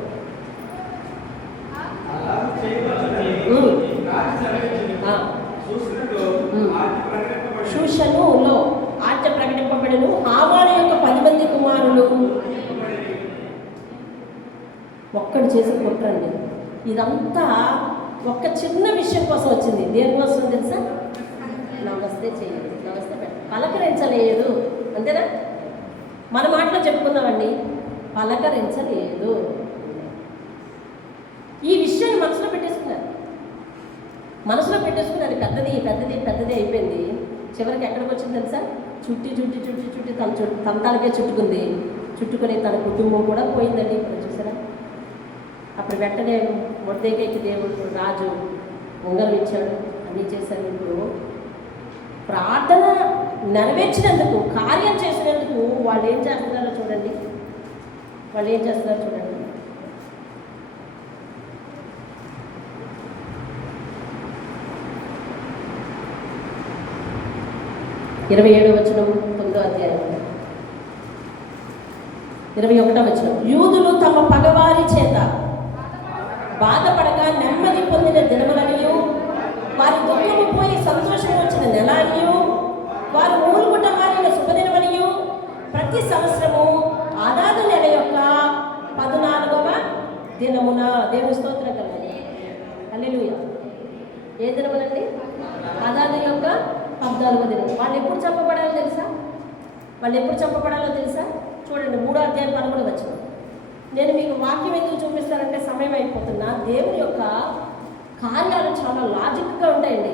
షూషనులో ఆజ్ఞ ప్రకటింపబడెను. హామాను యొక్క 10 మంది కుమారులు. ఒక్కడు చేసి కుట్రండి. ఇదంతా ఒక్క చిన్న విషయం కోసం వచ్చింది. దేనికోసం తెలుసా? నమస్తే చేయలేదు, నమస్తే పలకరించలేదు, అంతేనా? మన మాటలో చెప్పుకుందామండి, పలకరించలేదు. ఈ విషయాన్ని మనసులో పెట్టేసుకున్నారు. అది పెద్దది అయిపోయింది. చివరికి ఎక్కడికి వచ్చింది తెలుసా? చుట్టి తన తలకే చుట్టుకుంది. చుట్టుకొని తన కుటుంబం కూడా పోయిందండి. ఇప్పుడు చూసారా? అప్పుడు వెంటనే మొర్దెకైకి దేవుడు రాజు ఉంగరం ఇచ్చాడు, అన్నీ చేశారు. ఇప్పుడు ప్రార్థన నెరవేర్చినందుకు, కార్యం చేసినందుకు వాళ్ళు ఏం చేస్తున్నారో చూడండి. 27వ వచనం 9వ అధ్యాయం 21వ వచనం. యూదులు తమ పగవారి చేత బాధపడక నెమ్మది పొందిన దినములనియు, వారి దుఃఖము పోయి సంతోషం వచ్చిన నెల అనియు, వారు మూలుగుట మారిన శుభదినమనియు, ప్రతి సంవత్సరము ఆదాదు నెల యొక్క 14వ దినమున. దేవుని స్తోత్రం కలుగుతుంది. హల్లెలూయా. ఏ దినమునండి? ఆదాదు యొక్క 14వ దినం. వాళ్ళు ఎప్పుడు చంపబడాలో తెలుసా? చూడండి 3వ అధ్యాయం 11వ వచనం. నేను మీకు వాక్యం ఎందుకు చూపిస్తానంటే సమయం అయిపోతున్నా. దేవుని యొక్క కార్యాలు చాలా లాజిక్గా ఉంటాయండి.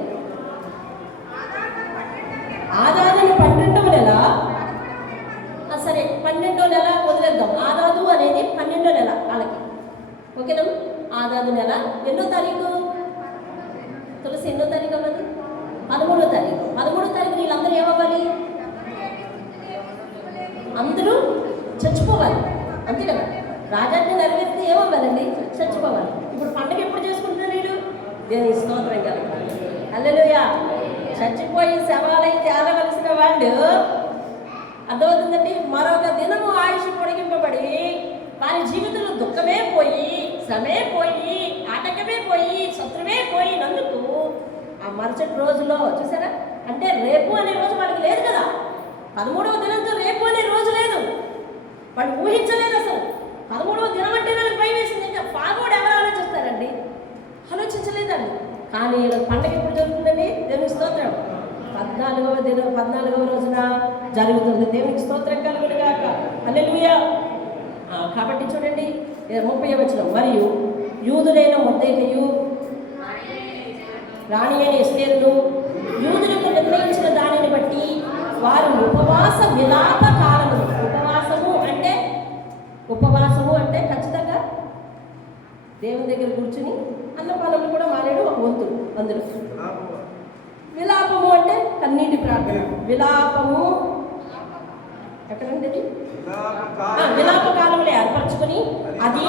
ఆదాదు 12వ నెల, సరే 12వ నెల వదిలేద్దాం. ఆదాదు అనేది 12వ నెల వాళ్ళకి, ఓకేనా? ఆదాదు నెల ఎన్నో తారీఖు? తులసి ఎన్నో తారీఖు అవ్వాలి? 13వ తారీఖు. 13వ తారీఖు వీళ్ళందరూ ఏమవ్వాలి? అందరూ చచ్చిపోవాలి, అంతే కదా? రాజాజ్ఞ నెరవేరితే ఏమవ్వాలండి? చచ్చిపోవాలి. ఇప్పుడు పండుగ ఎప్పుడు చేసుకుంటున్నారు వీళ్ళు? దేని స్తోత్రం కలగాలి. హల్లెలూయా. చచ్చిపోయి శవాలై తేలవలసిన వాళ్ళు, అర్థమవుతుందండి, మరొక దినము ఆయుష్ పొడిగింపబడి వారి జీవితంలో దుఃఖమే పోయి, శ్రమే పోయి, ఆటంకమే పోయి, శత్రువే పోయినందుకు ఆ మరుసటి రోజులో చూసారా? అంటే రేపు అనే రోజు వాళ్ళకి లేదు కదా. 13వ దినంతో రేపు అనే రోజు లేదు. వాళ్ళు ఊహించలేదు అసలు. 13వ దినం అంటే వాళ్ళకి భయం వేసింది. ఇంకా పాగోడు ఎవరు ఆలోచిస్తారండి? ఆలోచించలేదండి. కానీ పండగ ఎప్పుడు జరుగుతుందండి? దేవుని స్తోత్రం. 14వ రోజున జరుగుతుంది. దేవునికి స్తోత్రం కలుగును గాక. హల్లెలూయా. కాబట్టి చూడండి 30వ వచనం, మరియు యూదులైన మొర్దెకైయు రాణి అయిన ఎస్తేరును యూదులకు నిర్ణయించిన దానిని బట్టి వారు ఉపవాస విలాప కాలము, ఉపవాసము అంటే ఖచ్చితంగా దేవుని దగ్గర కూర్చుని అన్నపానములు కూడా మానేడు ఒక వంతు. అందులో విలాపము అంటే కన్నీటి ప్రార్థన. విలాపము ఎక్కడండి? విలాప కాలంలో ఏర్పరచుకొని అది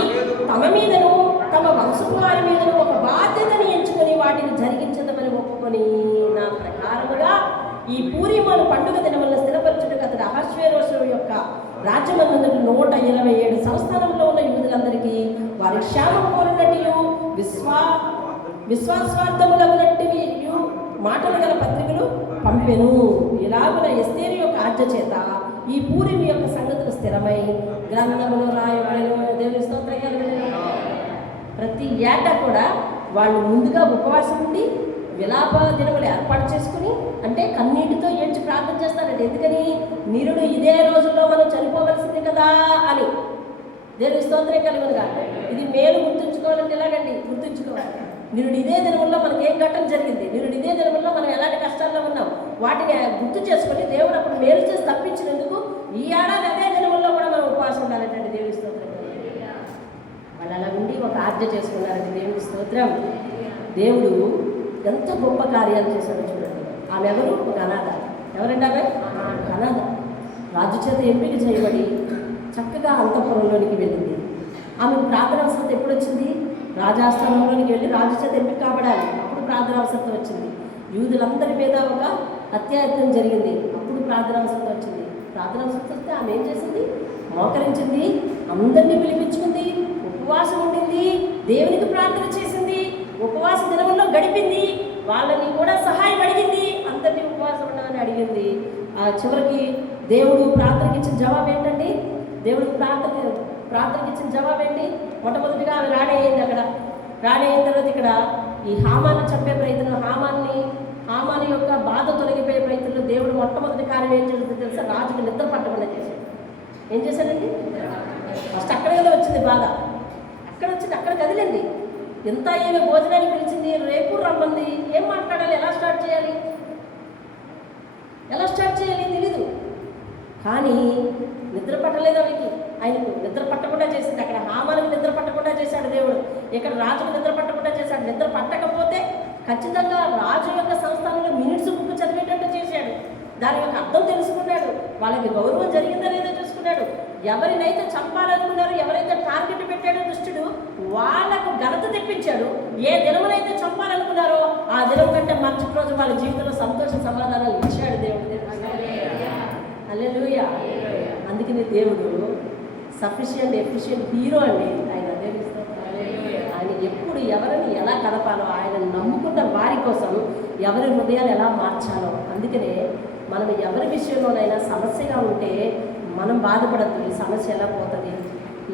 తమ మీదను తమ వంశపు వారి మీదను ఒక బాధ్యతను ఎంచుకొని వాటిని జరిగించదమని ఒప్పుకొని నా ప్రకారముగా ఈ పూరిమను పండుగ దినములను స్థిరపరచుటకు అతడు అహశ్వేరోషు యొక్క రాజ్యమందుకు 127 సంస్థానంలో ఉన్న యూదులందరికీ వారి క్షేమం కోరినట్టు విశ్వాసార్థములగునట్టు మాటలు గల పత్రికలు పంపెను. ఇలాగున ఎస్తేరు యొక్క ఆజ్ఞ చేత ఈ పూరిమి యొక్క సంగతులు స్థిరమై గ్రంథములో రాయబడెను. దేవుని స్తోత్రం కలుగును. ప్రతి ఏటా కూడా వాళ్ళు ముందుగా ఉపవాసం ఉండి విలాప దినములు ఏర్పాటు చేసుకుని, అంటే కన్నీటితో ఏడ్చి ప్రార్థన చేస్తారండి. ఎందుకని? నిరుడు ఇదే రోజుల్లో మనం చనిపోవలసింది కదా అని. దేవుని స్తోత్రం కలుగును గాక. ఇది మేలు గుర్తుంచుకోవాలంటే ఎలాగండి? గుర్తుంచుకోవాలి. నిరుడు ఇదే దినముల్లో మనకి ఏం ఘటన జరిగింది, నిరుడు ఇదే దినముల్లో మనం ఎలాంటి కష్టాల్లో ఉన్నాం, వాటిని గుర్తు చేసుకొని దేవుడు అప్పుడు మేలు చేసి తప్పించినందుకు ఈ ఏడాది అదే దినముల్లో కూడా మనం ఉపవాసం ఉండాలంటే దేవుని స్తోత్రం. వాళ్ళు అలా ఉండి ఒక ఆజ్ఞ చేసుకున్నారండి. దేవుని స్తోత్రం. దేవుడు ఎంత గొప్ప కార్యాలు చేశారో చూడండి. ఆమె ఎవరు? ఒక అనాథ. ఎవరండి ఆమె? అనాథ. రాజు చేత ఎంపిక చేయబడి చక్కగా అంతఃపురంలోనికి వెళ్ళింది. ఆమె ప్రార్థన అవసరం ఎప్పుడు వచ్చింది? రాజాస్థానంలోనికి వెళ్ళి రాజు చేత ఎంపిక కాబడాలి. అప్పుడు ప్రార్థన అవసరం వచ్చింది. యూదులందరి మీద ఒక అత్యాయత్నం జరిగింది. అప్పుడు ప్రార్థన అవసరం వచ్చింది. ప్రార్థన అవసరం వస్తే ఆమె ఏం చేసింది? మోకరించింది, అందరినీ పిలిపించుకుంది, ఉపవాసం ఉండింది, దేవునికి ప్రార్థన చేసింది, ఉపవాస దినముల్లో గడిపింది, వాళ్ళని కూడా సహాయం అడిగింది, అందరినీ ఉపవాసం ఉండమని అడిగింది. ఆ చివరికి దేవుడు ప్రార్థనకి ఇచ్చిన జవాబు ఏంటండి? దేవుడికి ప్రార్థనకి ఇచ్చిన జవాబు ఏంటి? మొట్టమొదటిగా ఆమె రాణి అయింది. అక్కడ రాణి అయిన తర్వాత ఇక్కడ ఈ హామాన్ని చంపే ప్రయత్నంలో హామాను యొక్క బాధ తొలగిపోయే ప్రయత్నంలో దేవుడు మొట్టమొదటి కార్యం ఏం చేస్తుందో తెలుసా? రాజుకి నిద్ర పట్టకుండా చేశాడు. ఏం చేశాడండి? ఫస్ట్ అక్కడ కదా వచ్చింది బాధ. అక్కడ వచ్చింది, అక్కడ కదిలింది. ఎంత ఏమి భోజనానికి పిలిచింది, రేపు రమ్మంది. ఏం మాట్లాడాలి, ఎలా స్టార్ట్ చేయాలి తెలీదు. కానీ నిద్ర పట్టలేదు ఆమెకి. ఆయనకు నిద్ర పట్టకుండా చేసింది. అక్కడ హామానికి నిద్ర పట్టకుండా చేశాడు దేవుడు, ఇక్కడ రాజుకు నిద్ర పట్టకుండా చేశాడు. నిద్ర పట్టకపోతే ఖచ్చితంగా రాజు యొక్క సంస్థానంలో మినిట్స్ బుక్ చదివేటట్టు చేశాడు. దాని యొక్క అర్థం తెలుసుకున్నాడు. వాళ్ళకి గౌరవం జరిగిందా లేదో చూసుకున్నాడు. ఎవరినైతే చంపాలనుకున్నారో, ఎవరైతే టార్గెట్ పెట్టాడో దుష్టుడు, వాళ్ళకు ఘనత తెప్పించాడు. ఏ దినమునైతే చంపాలనుకున్నారో ఆ దినం కంటే మరుసటి రోజు వాళ్ళ జీవితంలో సంతోష సమాధానాలు ఇచ్చాడు దేవుడు. హల్లెలూయా. అందుకని దేవుడు సఫిషియంట్ ఎఫిషియంట్ హీరో అండి ఆయన. ఆయన ఎప్పుడు ఎవరిని ఎలా కదపాలో, ఆయన నమ్ముకున్న వారి కోసం ఎవరి హృదయాలు ఎలా మార్చాలో. అందుకనే మనం ఎవరి విషయంలోనైనా సమస్యగా ఉంటే మనం బాధపడద్దు. ఈ సమస్య ఎలా పోతుంది,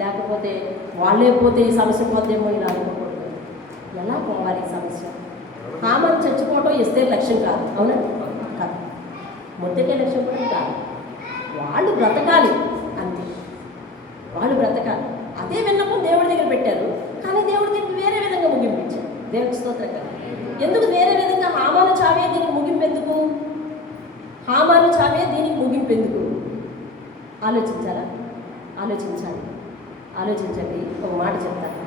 లేకపోతే వాళ్ళే పోతే ఈ సమస్య పోతేమో ఇలా అనుకోకూడదు. ఎలా పోవాలి ఈ సమస్య? హామాను చచ్చిపోవటం ఎస్తేరు లక్ష్యం కాదు, అవునా? కాదు. మొదటికే లక్ష్యం కూడా కాదు. వాళ్ళు బ్రతకాలి, అంతే. వాళ్ళు బ్రతకాలి. అదే విన్నపం దేవుడి దగ్గర పెట్టారు. కానీ దేవుడి దగ్గర వేరే విధంగా ముగింపించారు. దేవుడికి స్తోత్రం కదా. ఎందుకు వేరే విధంగా? హామాను చావే దీనికి ముగింపు ఎందుకు? హామాను చావే దీనికి ముగింపు ఎందుకు? ఆలోచించారా? ఆలోచించండి. ఒక మాట చెప్తాను.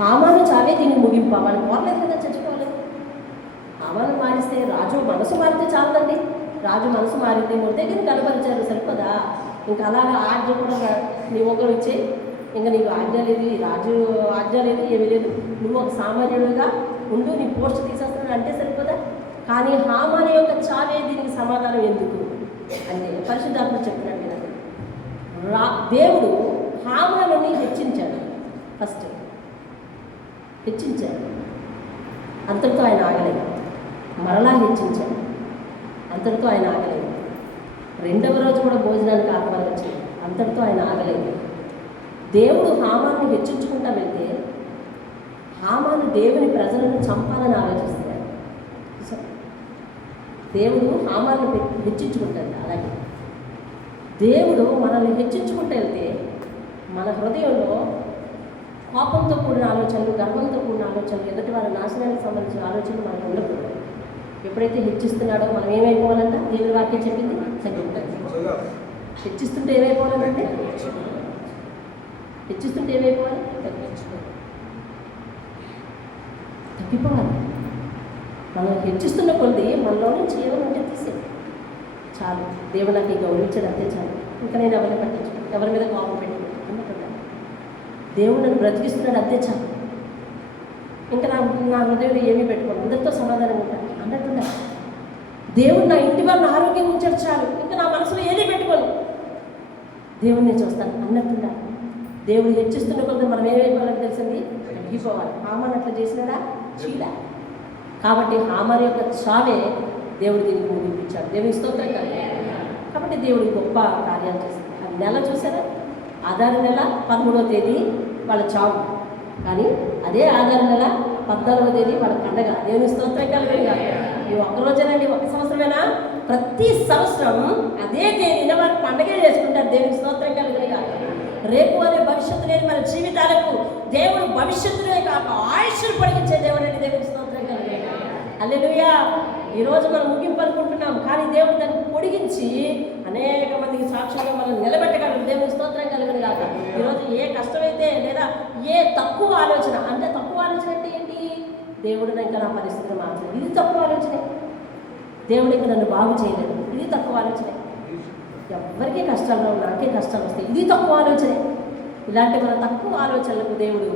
హామాను చావే దీనికి ముగింపు. వాళ్ళు కోరలేదు కదా చచ్చిపోలేదు. హామాను మారిస్తే రాజు మనసు మారితే చాలదండి. రాజు మనసు మారింది, మొర్దెకైని కనపరిచారు, సరిపోదా? ఇంకా అలాగా ఆజ్ఞ కూడా నీ ఒకరు ఇచ్చే, ఇంకా నీకు ఆజ్ఞ లేదు, రాజు ఆజ్ఞ లేదు, ఏమీ లేదు, నువ్వు ఒక సామాన్యుడిగా ఉండు, నీ పోస్ట్ తీసేస్తున్నాడు అంటే సరిపోదా? కానీ హామాను యొక్క చావే దీనికి సమాధానం ఎందుకు అంటే పరిశుద్ధాత్మ చెప్పినట్టు దేవుడు హామానుని హెచ్చించాడు. ఫస్ట్ హెచ్చించాడు, అంతటితో ఆయన ఆగలేదు. మరలా హెచ్చించాడు, అంతటితో ఆయన ఆగలేదు. రెండవ రోజు కూడా భోజనానికి ఆహ్వానం వచ్చింది, అంతటితో ఆయన ఆగలేదు. దేవుడు హామాన్ని హెచ్చించుకుంటా వెళ్తే హామాను దేవుని ప్రజలను చంపాలని ఆలోచిస్తున్నాడు. దేవుడు హామాన్ని హెచ్చించుకుంటాడు. అలాగే దేవుడు మనల్ని హెచ్చించుకుంటూ వెళ్తే మన హృదయంలో కోపంతో కూడిన ఆలోచనలు, గర్వంతో కూడిన ఆలోచనలు, ఎదుటి వారి నాశనానికి సంబంధించిన ఆలోచనలు మనకు ఉండకూడదు. ఎప్పుడైతే హెచ్చిస్తున్నాడో మనం ఏమైపోవాలంట? దేవుడి వాక్యం చెప్పింది తగ్గిపోతుంది. హెచ్చిస్తుంటే ఏమైపోవాలంటే ఏమైపోవాలి? తగ్గిపోవాలి. మనం హెచ్చిస్తున్న కొద్ది మనలో నుంచి ఏమనుంటే తీసే చాలు. దేవుడు నాకు గౌరవించడం అంతే చాలు. ఇంకా నేను ఎవరిని పట్టించుకోను, ఎవరి మీద కోపం పెట్టుకోను అన్నట్టున్నాను. దేవుడు నన్ను బ్రతికిస్తున్నాడు అంతే చాలు. ఇంకా నా హృదయంలో ఏమీ పెట్టుకోను, అందరితో సమాధానం ఉంటాను అన్నట్టున్నా. దేవుడు నా ఇంటి వాళ్ళని ఆరోగ్యం ఉంచాడు చాలు. ఇంకా నా మనసులో ఏదీ పెట్టుకోను, దేవుడిని చూస్తాను అన్నట్టున్నా. దేవుడు హెచ్చిస్తున్న కొద్ది మనం ఏమైపోవాలని తెలిసింది? తగ్గిపోవాలి. హామాన్ అట్లా చేసినాడా? చీల. కాబట్టి హామాన్ యొక్క చావే దేవుడు దీనికి ముగించాడు. దేవుని స్తోత్రం కాదు. కాబట్టి దేవుడి గొప్ప కార్యాలు చేశాడు. ఆ నెల చూసారా? ఆధార నెల 13వ తేదీ వాళ్ళ చావు. కానీ అదే ఆధార నెల 14వ తేదీ వాళ్ళ పండగ. దేవుని స్తోత్రం కలిగి కాదు. ఇవి ఒక్కరోజేనండి, ఒక సంవత్సరమేనా? ప్రతి సంవత్సరం అదే తేదీన వారు పండగే చేసుకుంటారు. దేవుని స్తోత్రం కలిగి కాదు. రేపు అనే భవిష్యత్తు లేని మన జీవితాలకు దేవుడు భవిష్యత్తునే కాక ఆయుష్ను పొడిగించే దేవుడు అని దేవుని స్తోత్రం కలిగి. హల్లెలూయా. ఈరోజు మనం ముగింపు అనుకుంటున్నాం, కానీ దేవుడు దాన్ని పొడిగించి అనేక మందికి సాక్షులుగా మనం నిలబెట్టగలరు. దేవుని స్తోత్రం కలిగిన కాక. ఈరోజు ఏ కష్టమైతే లేదా ఏ తక్కువ ఆలోచన అంటే, తక్కువ ఆలోచన అంటే ఏంటి? దేవుడు ఇంకా నా పరిస్థితిని మార్చలేదు, ఇది తక్కువ ఆలోచనే. దేవుడు ఇంకా నన్ను బాగు చేయలేదు, ఇది తక్కువ ఆలోచనే. ఎవరికీ కష్టాల్లో నాకే కష్టాలు వస్తాయి, ఇది తక్కువ ఆలోచనే. ఇలాంటి మన తక్కువ ఆలోచనలకు దేవుడు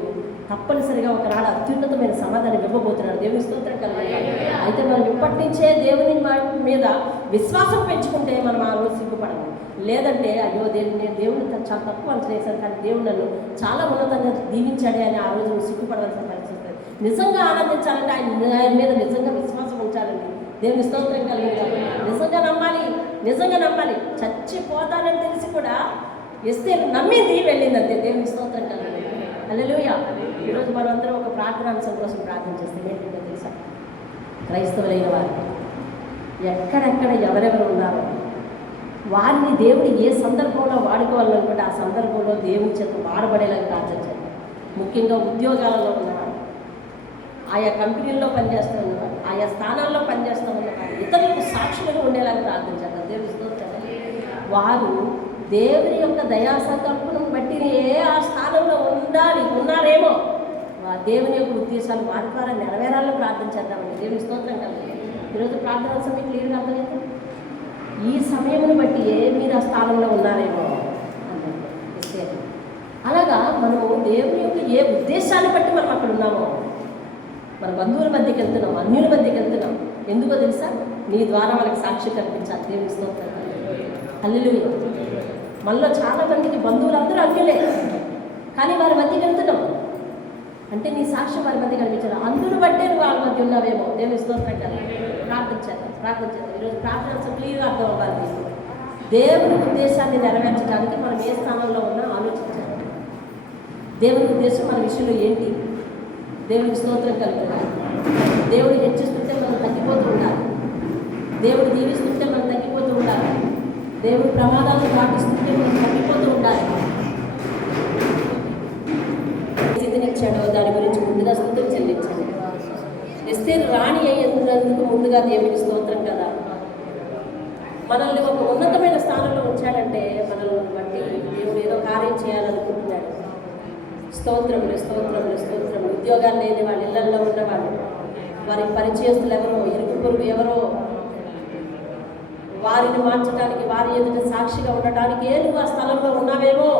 తప్పనిసరిగా ఒకనాడు అత్యున్నతమైన సమాధానం ఇవ్వబోతున్నాడు. దేవుని స్తోత్రం కలగాలి. అయితే మనం ఇప్పటి నుంచే దేవుని మీద విశ్వాసం పెంచుకుంటే మనం ఆ రోజు సిగ్గుపడము. లేదంటే అయ్యో నేను దేవుడిని చాలా తక్కువ అంచనేసాను, కానీ దేవుడు నన్ను చాలా ఉన్నతంగా దీవించాడే అని ఆ రోజు సిగ్గుపడవలసిన పరిస్థితి వస్తుంది. నిజంగా ఆనందించాలంటే ఆయన మీద నిజంగా విశ్వాసం ఉంచాలండి. దేవుని స్తోత్రం కలిగాలి. నిజంగా నమ్మాలి. చచ్చిపోతానని తెలిసి కూడా ఎస్తేరు నమ్మింది, వెళ్ళింది అంతే. దేవుని స్తోత్రం కలిగాలి. హల్లెలూయా. ఈరోజు మనందరం ఒక ప్రార్థనాంశం కోసం ప్రార్థన చేస్తే ఏంటంటే తెలుసా? క్రైస్తవులైన వారు ఎక్కడెక్కడ ఎవరెవరు ఉన్నారో వారిని దేవుడు ఏ సందర్భంలో వాడుకోవాలనుకుంటే ఆ సందర్భంలో దేవుని చేత వాడబడేలాగా ప్రార్థన చేయాలి. ముఖ్యంగా ఉద్యోగాలలో ఉన్నవారు, ఆయా కంపెనీల్లో పనిచేస్తూ ఉన్నవారు, ఆయా స్థానాల్లో పనిచేస్తూ ఉన్నవారు ఇతరులకు సాక్షులుగా ఉండేలాగా ప్రార్థన చేస్తారు. దేవుని స్తోత్రం. వారు దేవుని యొక్క దయా సంకల్పం బట్టి ఆ స్థానంలో ఉన్నారేమో దేవుని యొక్క ఉద్దేశాలు వారి ద్వారా నెరవేరాలని ప్రార్థన చేద్దామండి. దేవుని స్తోత్రం కలిగి. ఈరోజు ప్రార్థన సమయం క్లియర్గా అర్థమైంది. ఈ సమయమును బట్టి మీరు ఆ స్థానంలో ఉన్నారేమో అంటే అలాగా మనము దేవుని యొక్క ఏ ఉద్దేశాన్ని బట్టి మనం అక్కడ ఉన్నామో, మన బంధువుల మధ్యకి వెళ్తున్నాం, అన్యుల మధ్యకి వెళ్తున్నాం. ఎందుకో తెలుసా? నీ ద్వారా వాళ్ళకి సాక్షి కనిపించాలి. దేవుని స్తోత్రం. హల్లెలూయా. మనలో చాలా మందికి బంధువులందరూ అన్యులే, కానీ వారి మధ్యకి వెళ్తున్నాం అంటే నీ సాక్ష్యం వారి మధ్య కనిపించాలి. అందును బట్టే నువ్వు వాళ్ళ మధ్య ఉన్నావేమో. దేవుని స్తోత్రం కదా. ప్రార్థన చేద్దాం. ఈరోజు ప్రార్థన క్లియర్గా అర్థం అవ్వాలి. దేవుని ఉద్దేశాన్ని నెరవేర్చడానికి మనం ఏ స్థానంలో ఉన్నా ఆలోచించాలి. దేవుని ఉద్దేశం మన విషయంలో ఏంటి? దేవునికి స్తోత్రం కలుగుతారు. దేవుడు హెచ్చిస్తుంటే మనం తగ్గిపోతూ ఉండాలి. దేవుడు దీవిస్తుంటే మనం తగ్గిపోతూ ఉండాలి. దేవుడు ప్రమాదాలను పాటిస్తుంటే మనం తగ్గిపోతూ ఉండాలి. స్థితినిచ్చాడో దాని గురించి ముందుగా స్తుతులు చెల్లించాలి. ఎస్తేరు రాణి అయ్యేందుకు ముందుగా దేవునికి స్తోత్రం కదా. మనల్ని ఒక ఉన్నతమైన స్థానంలో ఉంచాడంటే మనల్ని బట్టి దేవుడు ఏదో కార్యం చేయాలనుకుంటున్నాడు. స్తోత్రములు. ఉద్యోగాలు లేని వాళ్ళ ఇళ్లలో ఉన్నవాళ్ళు, వారికి పరిచయస్తులు ఎవరో, ఇరుగు పొరుగు ఎవరో, వారిని మార్చడానికి, వారి ఎదుట సాక్షిగా ఉండటానికి నువ్వు ఆ స్థలంలో ఉన్నావేమో.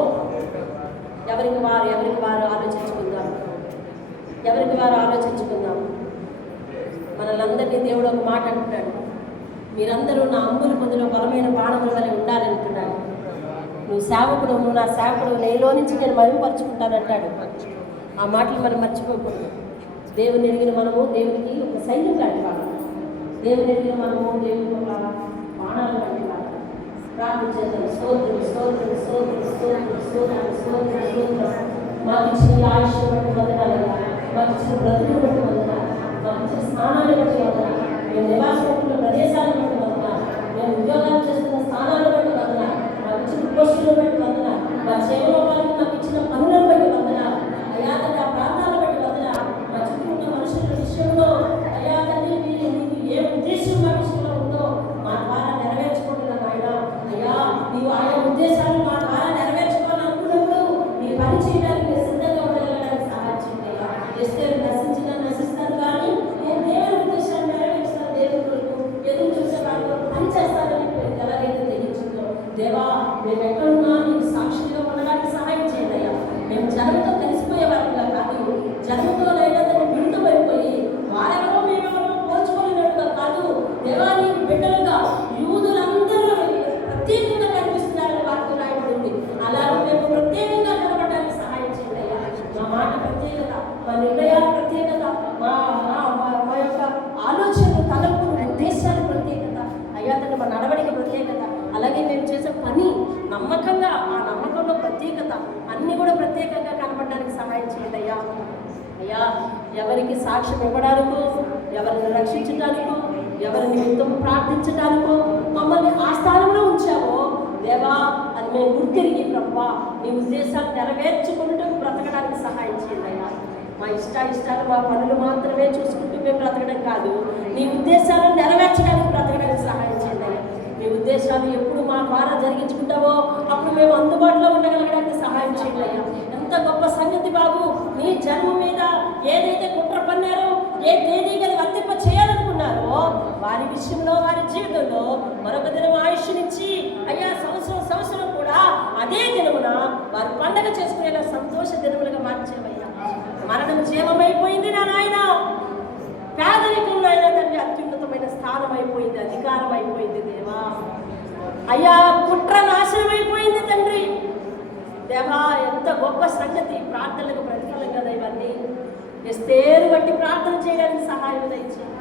ఎవరికి వారు ఆలోచించుకుందాం. మనల్ని దేవుడు ఒక మాట అంటున్నాడు, మీరందరూ నా అంబుల పొందులో బలమైన బాణముల వలె ఉండాలంటున్నాడు. నువ్వు సేవకుడు, నువ్వు నా సేవకుడు, నేలో నుంచి నేను మరుగుపరుచుకుంటానంటాడు. ఆ మాటలు మనం మర్చిపోకూడదు. దేవుని ఎరిగిన మనము దేవునికి ఒక సైన్యం లాంటి వాళ్ళు. దేవుని ఎరిగిన మనము దేవునికి ఒక బాణాలు లాంటి వాళ్ళు. ప్రార్థన చేద్దాం. మాకు ఇచ్చిన ఆయుష్ను బట్టి వందనాలు, మాకు ఇచ్చిన బ్రతుకును బట్టి వందనాలు, మాకు ఇచ్చిన స్నానాన్ని బట్టి వందనాలు. మేము నివాసం ఉంటున్న ప్రదేశాలను బట్టి వందనాలు, మేము ఉద్యోగాలు చేస్తున్న స్థానాలను బట్టి వందనాలు, మాకు ఇచ్చిన పోస్టులను బట్టి వందనాలు, మా సేవలోకానికి మాకు ఇచ్చిన పనులను బట్టి వందనాలు అయ్యా తండ్రి, ఆ ప్రాంతాలను బట్టి వందనాలు, మా చుట్టూ ఉన్న మనుషుల విషయంలో అయ్యా తండ్రి నీకు ఏ ఉద్దేశం మా విషయంలో ఉందో మా ద్వారా నెరవేర్చుకుంటున్నాం ఆయన. అయ్యా నీవు ఆయా ఉద్దేశాలను మా ద్వారా నెరవేర్చుకోవాలనుకున్నప్పుడు నీ పని చేయడానికి సిద్ధంగా ఉండగలడానికి సహాయం చేయండి అయ్యా. ఎస్తేరు నశించిన నశిస్తాను కానీ నేను దేవుని ఉద్దేశాన్ని నెరవేర్చిన దేవుని కొరకు ఎదురు చూసే వారితో పని చేస్తానని ఎలాగైతే తెగించిందో దేవా, మేము ఎక్కడున్నా నీకు సాక్షిగా ఉండడానికి సహాయం చేయండి అయ్యా. మేము జనంతో కలిసిపోయే వారిగా కాదు, జనంతోనైనా దాన్ని విడుదలైపోయి వారెవరో మేమెవరో పోల్చుకోలేనట్టుగా కాదు దేవా, నీ బిడ్డలుగా యూదులందరూ ప్రత్యేకంగా కనిపిస్తున్నారని వారితో రాయబడింది. అలా మేము ప్రత్యేకంగా కనబడడానికి సహాయం చేయండి అయ్యా. మా మాట ప్రత్యేకత, మా నిర్ణయాల ప్రత్యేకత, మా యొక్క ఆలోచనలు, తలపులు, ఉద్దేశాలు ప్రత్యేకత అయ్యా తండ్రి, మా నడవడిక ప్రత్యేకత, అలాగే మేము చేసే పని నమ్మకంగా, ఆ నమ్మకంలో ప్రత్యేకత అన్నీ కూడా ప్రత్యేకంగా కనబడడానికి సహాయం చేయండి అయ్యా. అయ్యా ఎవరికి సాక్ష్యం ఇవ్వడానికో, ఎవరిని రక్షించడానికో, ఎవరి నిమిత్తం ప్రార్థించడానికో మమ్మల్ని ఆ స్థానంలో ఉంచావో దేవా, అది మేము గుర్తిరిగి ప్రభువా నీ ఉద్దేశాలు నెరవేర్చుకుంటూ బ్రతకడానికి సహాయం చేయండి అయ్యా. మా ఇష్టాలు మా పనులు మాత్రమే చూసుకుంటూ మేము బ్రతకడం కాదు, నీ ఉద్దేశాలను నెరవేర్చడానికి బ్రతకడానికి సహాయం చేయండి అయ్యా. నీ ఉద్దేశాలు ఎప్పుడు మా ద్వారా జరిగించుకుంటావో అప్పుడు మేము అందుబాటులో ఉండగలగడానికి సహాయం చేయండి అయ్యా. ఎంత గొప్ప సంగతి బాబు, నీ జన్మ మీద ఏదైతే కుట్ర పన్నారో, ఏ తేదీగా వర్తింప చేయాలనుకున్నారో వారి విషయంలో, వారి జీవితంలో మరొక దినం ఆయుష్నిచ్చి అయ్యా సంవత్సరం కూడా అదే దినమున వారు పండగ చేసుకునేలా సంతోష దినములుగా మార్చేవయ్యా. మరణం జీవమైపోయింది నా నాయన, పేదరికంలో అయినా తండ్రి అత్యున్నతమైన స్థానం అయిపోయింది, అధికారం అయిపోయింది దేవా. అయ్యా కుట్ర నాశనం అయిపోయింది తండ్రి దేవా. ఎంత గొప్ప సంగతి, ప్రార్థనలకు ప్రతిఫలం కదా ఇవన్నీ. ఎస్తేరు బట్టి ప్రార్థన చేయడానికి సహాయం దయచేయండి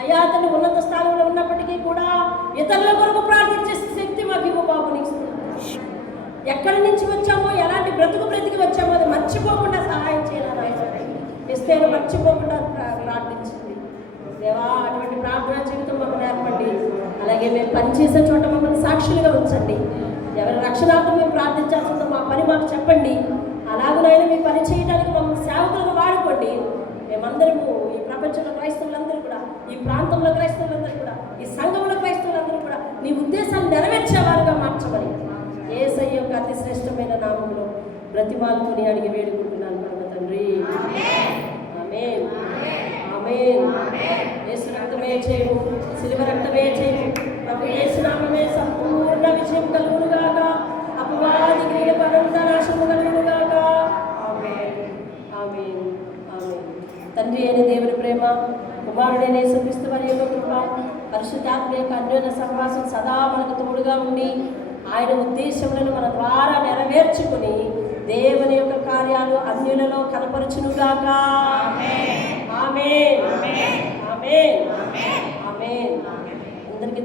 అయ్యా. అతను ఉన్నత స్థానంలో ఉన్నప్పటికీ కూడా ఇతరుల కొరకు ప్రార్థించే శక్తి మాకు ఇవ్వు బాబు. నీకు ఎక్కడి నుంచి వచ్చామో, ఎలాంటి బ్రతికి వచ్చామో అది మర్చిపోకుండా సహాయం చేయాలి. ఎస్తేరు మర్చిపోకుండా ప్రార్థించింది దేవా. అటువంటి ప్రార్థనా జీవితం మాకు నేర్పండి. అలాగే మేము పనిచేసే చోట మమ్మల్ని సాక్షులుగా ఉంచండి. ఎవరి రక్షణార్థం మేము ప్రార్థించాల్సిందో మా పని మాకు చెప్పండి. అలాగనైనా మీ పని చేయడానికి మమ్మల్ని సేవకులుగా వాడుకోండి. మేమందరము ఈ ప్రపంచంలో క్రైస్తవులందరూ కూడా, ఈ ప్రాంతంలో క్రైస్తవులందరూ కూడా, ఈ సంఘంలో క్రైస్తవులందరూ కూడా నీ ఉద్దేశాలు నెరవేర్చేవారుగా మార్చమని యేసయ్య యొక్క అతి శ్రేష్టమైన నామములో బ్రతిమాలుకొని అడిగి వేడుకుంటున్నాను పరమ తండ్రి. ఆమేన్, ఆమేన్. యేసు రక్తమే చేయము, సిలువ రక్తమే చేయము, ప్రభు యేసు నామమే సంపూర్ణ విజయం కలుగునుగాక, అపవాది క్రియల పరంత నాశనము కలుగునుగాక. ఆమేన్, ఆమేన్, ఆమేన్. తండ్రి అయిన దేవుని ప్రేమ, కుమారుడైన యేసుక్రీస్తు వారి యొక్క కృప, పరిశుద్ధాత్మ యొక్క అన్యోన్య సహవాసం సదా మనకు తోడుగా ఉండి ఆయన ఉద్దేశములను మన ద్వారా నెరవేర్చుకుని దేవుని యొక్క కార్యాలు అన్యులలో కనపరచునుగాక. ఆమేన్, ఆమేన్, ఆమేన్, ఆమేన్. అందరికీ